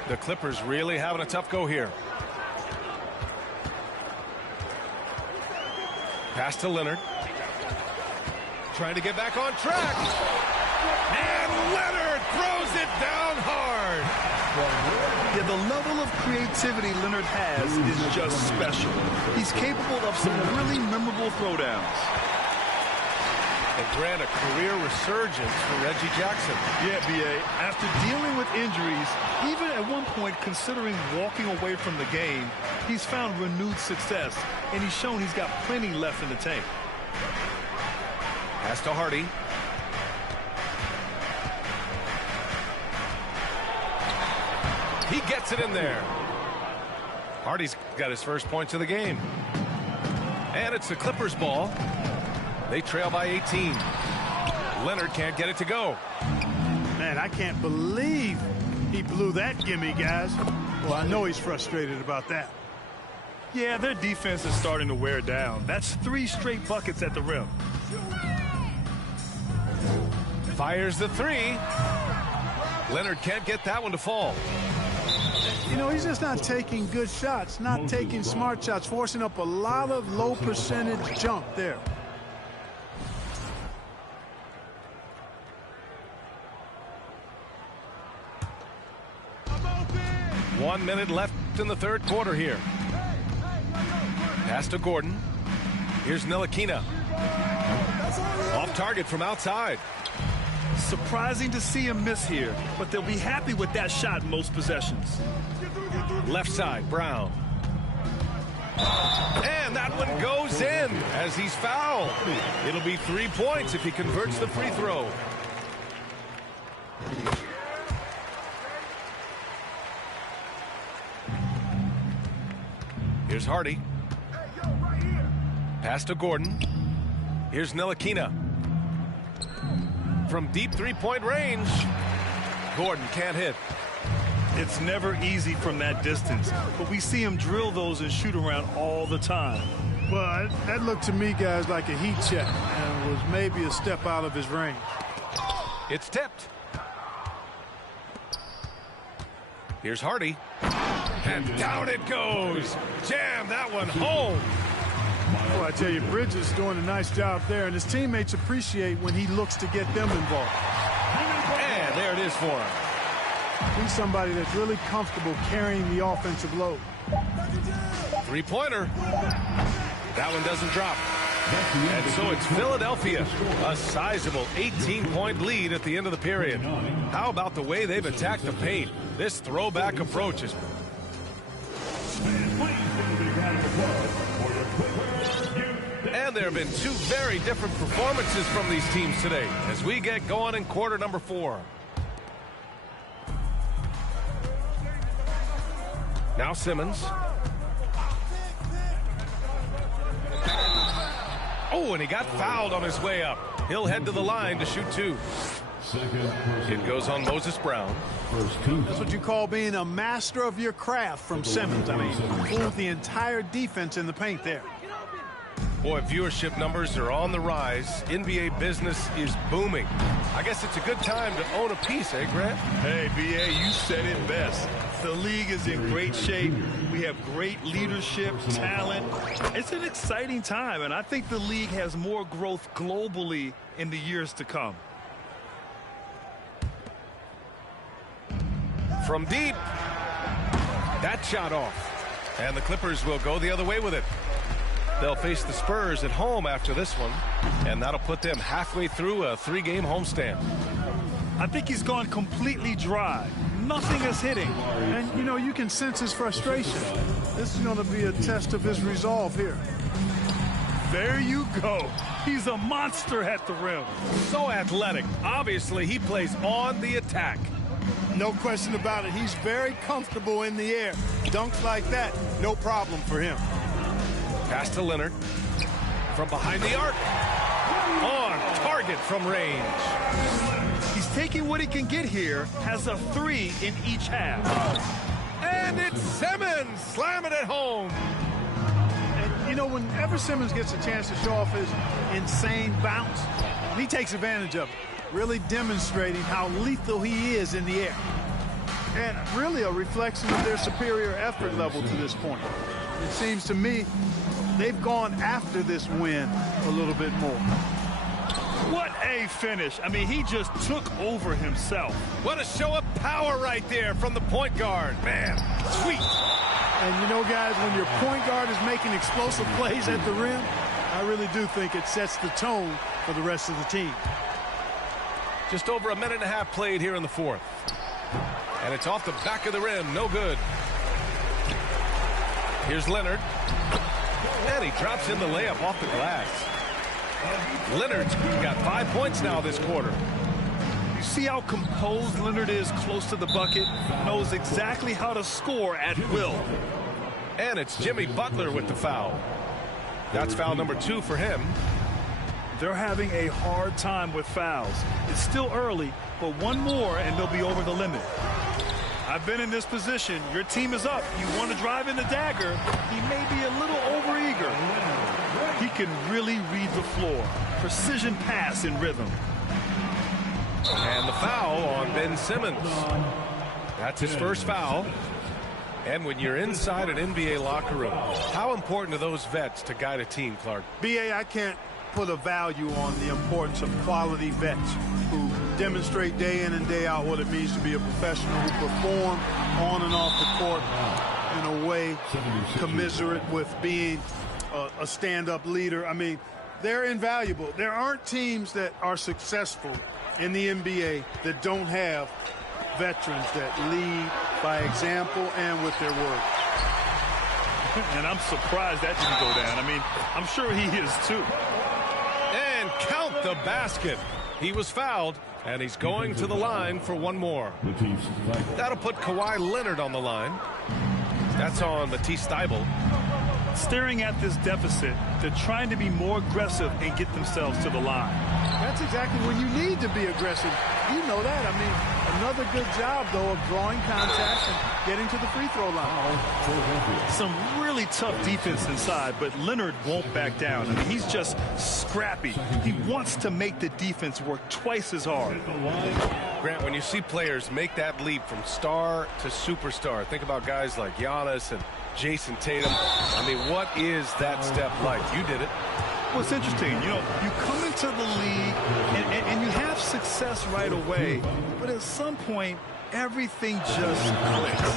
The Clippers really having a tough go here. Pass to Leonard. Trying to get back on track. And Leonard throws it down hard. Yeah, the level of creativity Leonard has is just special. He's capable of some really memorable throwdowns. And Grant, a career resurgence for Reggie Jackson. Yeah, B.A., after dealing with injuries, even at one point considering walking away from the game, he's found renewed success, and he's shown he's got plenty left in the tank. Pass to Hardy. He gets it in there. Hardy's got his first points of the game. And it's the Clippers ball. They trail by 18. Leonard can't get it to go. Man, I can't believe he blew that gimme, guys. Well, I know he's frustrated about that. Yeah, their defense is starting to wear down. That's 3 straight buckets at the rim. Fires the three. Leonard can't get that one to fall. You know, he's just not taking good shots, not taking smart shots, forcing up a lot of low percentage jump there. 1 minute left in the third quarter here. Pass to Gordon. Here's Ntilikina. Off target from outside. Surprising to see him miss here, but they'll be happy with that shot in most possessions. Left side, Brown. And that one goes in as he's fouled. It'll be 3 points if he converts the free throw. Here's Hardy. Pass to Gordon. Here's Ntilikina. From deep three-point range, Gordon can't hit. It's never easy from that distance, but we see him drill those and shoot around all the time. Well, that looked to me, guys, like a heat check and was maybe a step out of his range. It's tipped. Here's Hardy. And down it goes. Jam that one home. Well, I tell you, Bridges doing a nice job there, and his teammates appreciate when he looks to get them involved. And there it is for him. He's somebody that's really comfortable carrying the offensive load. Three-pointer. That one doesn't drop. And so it's Philadelphia, a sizable 18-point lead at the end of the period. How about the way they've attacked the paint? This throwback approach is... And there have been 2 very different performances from these teams today as we get going in quarter number 4. Now Simmons. Oh, and he got fouled on his way up. He'll head to the line to shoot 2. It goes on Moses Brown. That's what you call being a master of your craft from Simmons. I mean, fooled the entire defense in the paint there. Boy, viewership numbers are on the rise. NBA business is booming. I guess it's a good time to own a piece, eh, Grant? Hey, B.A., you said it best. The league is in great shape. We have great leadership, talent. It's an exciting time, and I think the league has more growth globally in the years to come. From deep. That shot off. And the Clippers will go the other way with it. They'll face the Spurs at home after this one, and that'll put them halfway through a 3-game homestand. I think he's gone completely dry. Nothing is hitting. And, you know, you can sense his frustration. This is going to be a test of his resolve here. There you go. He's a monster at the rim. So athletic. Obviously, he plays on the attack. No question about it. He's very comfortable in the air. Dunks like that, no problem for him. Pass to Leonard. From behind the arc. On target from range. He's taking what he can get here, has a 3 in each half. And it's Simmons slamming it home. And, you know, whenever Simmons gets a chance to show off his insane bounce, he takes advantage of it, really demonstrating how lethal he is in the air. And really a reflection of their superior effort level to this point. It seems to me they've gone after this win a little bit more. What a finish. I mean, he just took over himself. What a show of power right there from the point guard. Man, sweet. And you know, guys, when your point guard is making explosive plays at the rim, I really do think it sets the tone for the rest of the team. Just over a minute and a half played here in the fourth. And it's off the back of the rim. No good. Here's Leonard. And he drops in the layup off the glass. Leonard's got 5 points now this quarter. You see how composed Leonard is close to the bucket? Knows exactly how to score at will. And it's Jimmy Butler with the foul. That's foul number 2 for him. They're having a hard time with fouls. It's still early, but one more and they'll be over the limit. I've been in this position. Your team is up. You want to drive in the dagger. He may be a little overeager. He can really read the floor. Precision pass in rhythm. And the foul on Ben Simmons. That's his first foul. And when you're inside an NBA locker room, how important are those vets to guide a team, Clark? B.A., I can't put a value on the importance of quality vets who demonstrate day in and day out what it means to be a professional, who perform on and off the court in a way commiserate with being a stand-up leader. I mean, they're invaluable. There aren't teams that are successful in the NBA that don't have veterans that lead by example and with their word. And I'm surprised that didn't go down. I mean, I'm sure he is too. And count the basket. He was fouled, and he's going to the line for one more. That'll put Kawhi Leonard on the line. That's on Matisse Thybulle. Staring at this deficit, they're trying to be more aggressive and get themselves to the line. That's exactly when you need to be aggressive. You know that. I mean, another good job, though, of drawing contact and getting to the free throw line. Some really tough defense inside, but Leonard won't back down. I mean, he's just scrappy. He wants to make the defense work twice as hard. Grant, when you see players make that leap from star to superstar, think about guys like Giannis and Jason Tatum. I mean, what is that step like? You did it. Well, it's interesting. You know, you come into the league and you have success right away, but at some point, everything just clicks.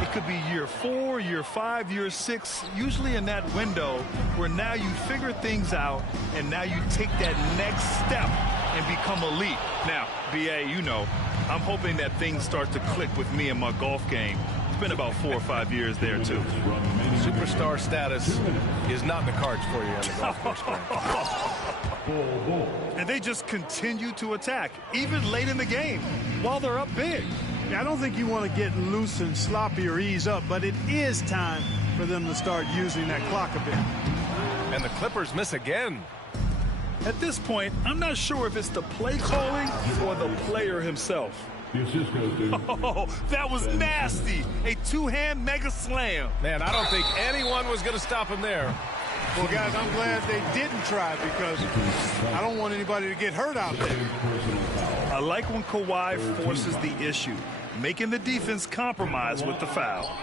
It could be year 4, year 5, year 6, usually in that window where now you figure things out and now you take that next step and become elite. Now, B.A., you know, I'm hoping that things start to click with me in my golf game. It's been about 4 or 5 years there, too. Superstar status is not in the cards for you on the golf course, Grant. And they just continue to attack, even late in the game, while they're up big. I don't think you want to get loose and sloppy or ease up, but it is time for them to start using that clock a bit. And the Clippers miss again. At this point, I'm not sure if it's the play calling or the player himself. Oh, that was nasty. A two-hand mega slam. Man, I don't think anyone was going to stop him there. Well, guys, I'm glad they didn't try because I don't want anybody to get hurt out there. I like when Kawhi forces the issue, making the defense compromise with the foul.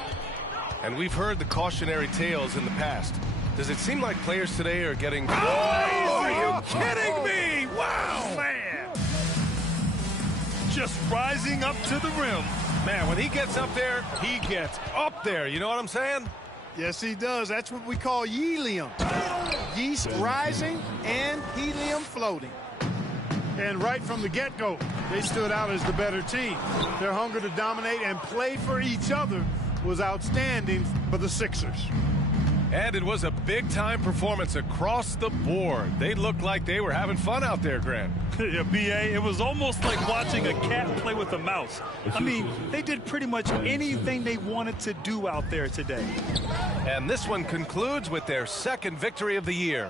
And we've heard the cautionary tales in the past. Does it seem like players today are getting... Oh, are you kidding me? Wow! Man. Just rising up to the rim. Man, when he gets up there, he gets up there. You know what I'm saying? Yes, he does. That's what we call helium. Yeast rising and helium floating. And right from the get-go, They stood out as the better team. Their hunger to dominate and play for each other was outstanding for the Sixers. And it was a big-time performance across the board. They looked like they were having fun out there, Grant. Yeah, B.A., it was almost like watching a cat play with a mouse. I mean, they did pretty much anything they wanted to do out there today. And this one concludes with their second victory of the year.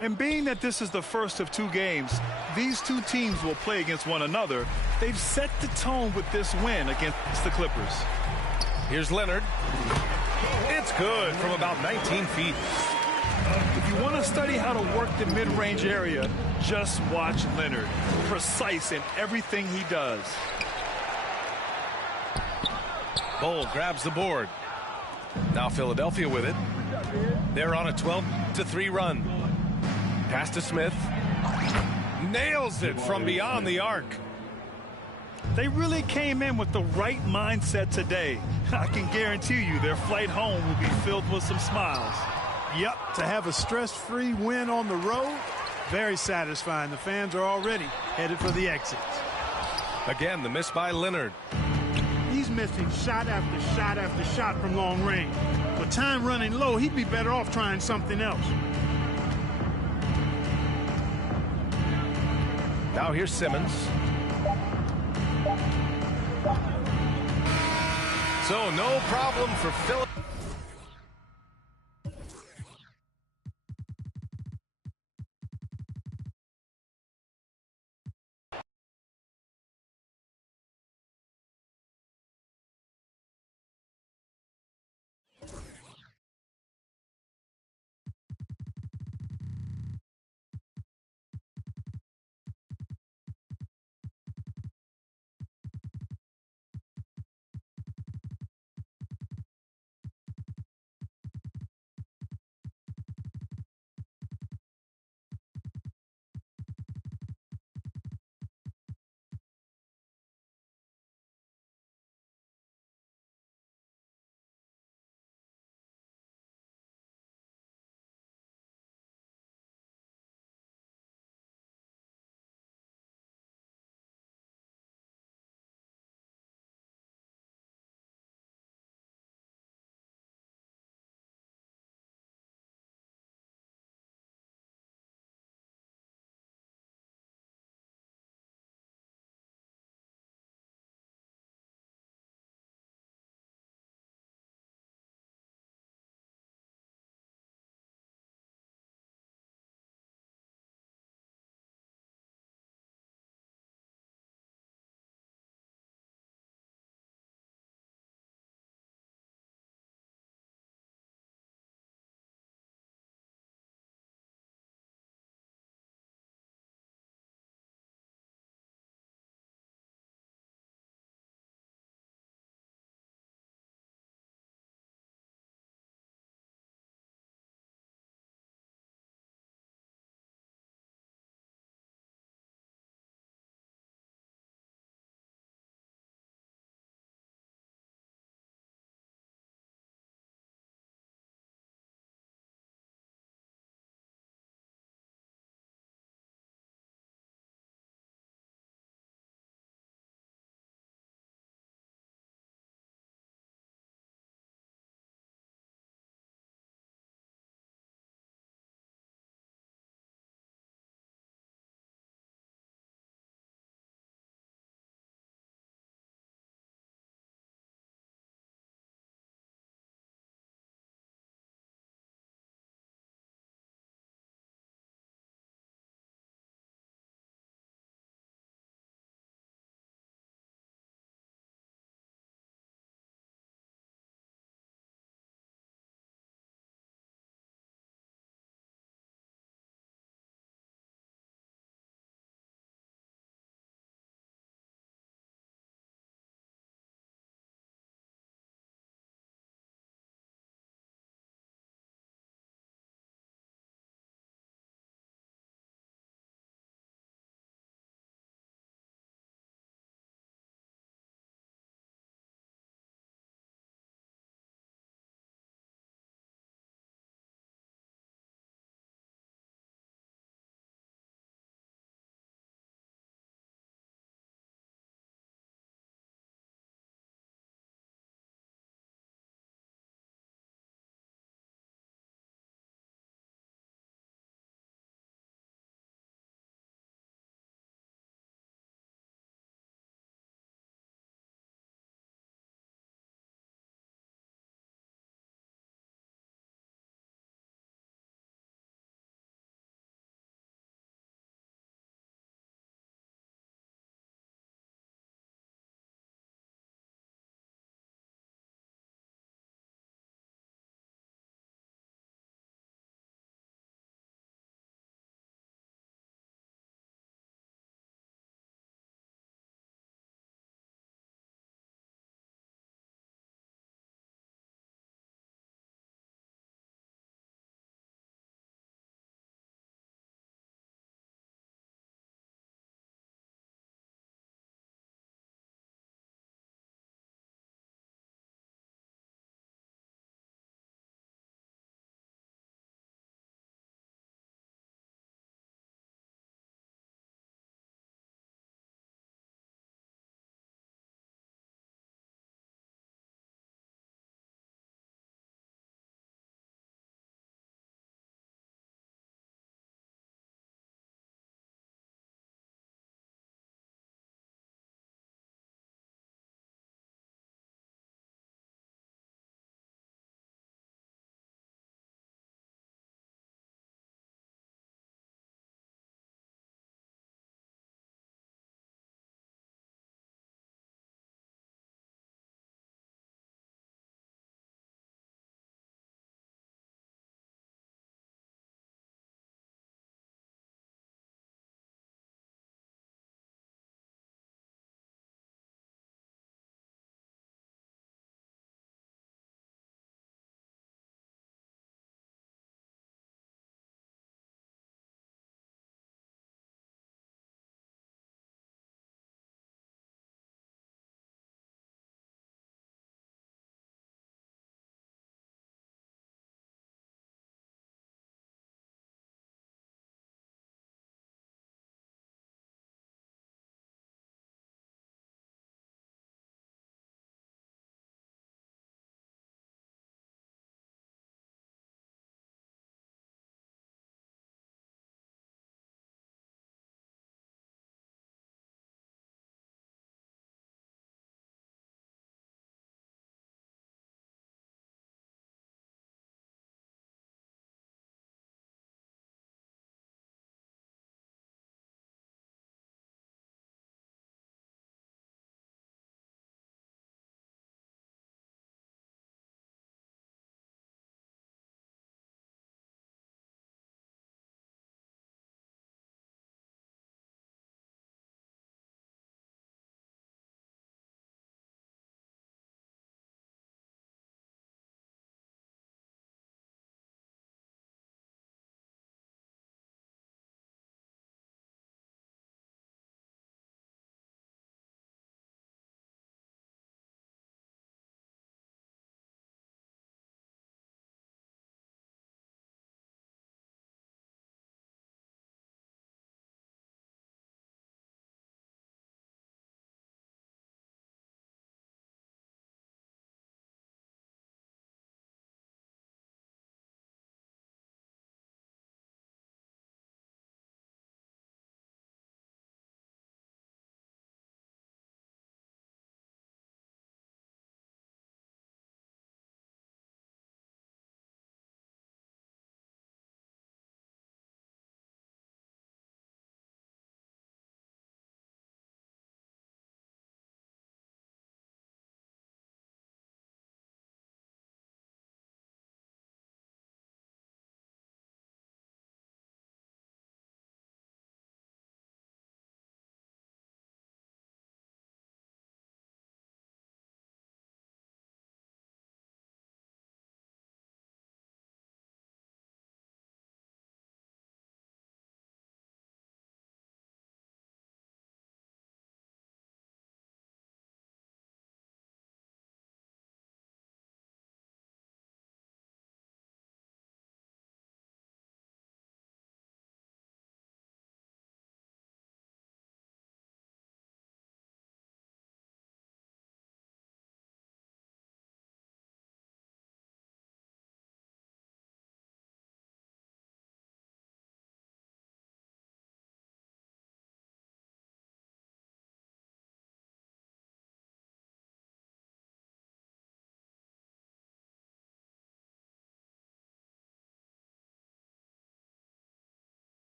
And being that this is the first of 2 games, these 2 teams will play against one another. They've set the tone with this win against the Clippers. Here's Leonard. It's good from about 19 feet. If you want to study how to work the mid-range area, just watch Leonard. Precise in everything he does. Bull grabs the board. Now Philadelphia with it. They're on a 12-3 run. Pass to Smith. Nails it from beyond the arc. They really came in with the right mindset today. I can guarantee you their flight home will be filled with some smiles. Yep, to have a stress-free win on the road, very satisfying. The fans are already headed for the exits. Again, the miss by Leonard. He's missing shot after shot after shot from long range. With time running low, he'd be better off trying something else. Now here's Simmons. So no problem for Philip.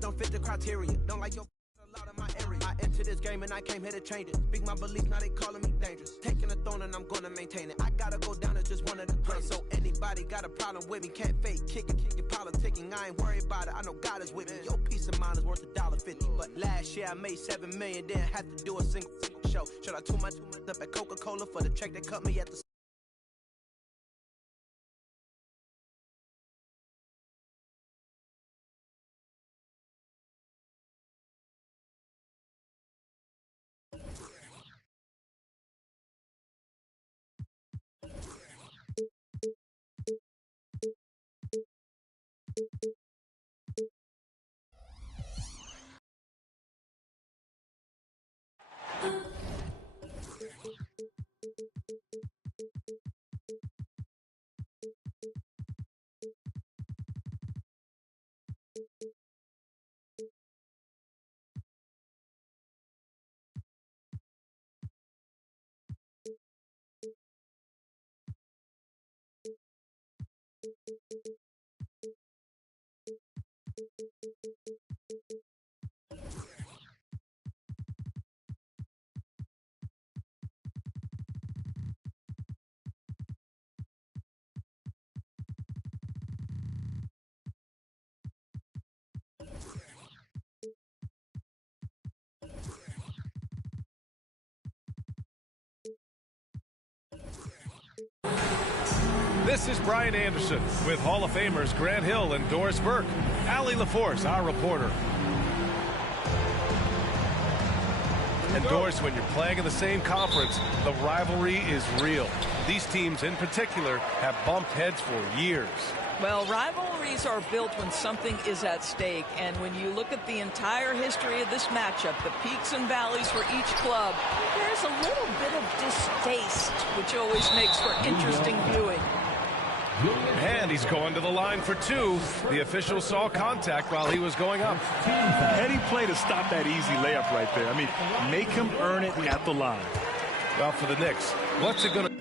don't fit the criteria. Don't like your a lot in my area. I entered this game and I came here to change it. Speak my beliefs, now they calling me dangerous. Taking a throne and I'm gonna maintain it. I gotta go down as just one of the greats. So anybody got a problem with me, can't fake kick it, politicking. I ain't worried about it. I know God is with me. Your peace of mind is worth $1.50. But last year I made $7 million, didn't have to do a single show. Should I too much up at Coca-Cola for the check that cut me at the This is Brian Anderson with Hall of Famers Grant Hill and Doris Burke. Allie LaForce, our reporter. And Doris, when you're playing in the same conference, the rivalry is real. These teams in particular have bumped heads for years. Well, rivalries are built when something is at stake, and when you look at the entire history of this matchup, the peaks and valleys for each club, there's a little bit of distaste, which always makes for interesting viewing. And he's going to the line for two. The official saw contact while he was going up. Heady play to stop that easy layup right there. I mean, make him earn it at the line. Well, for the Knicks, what's it going to...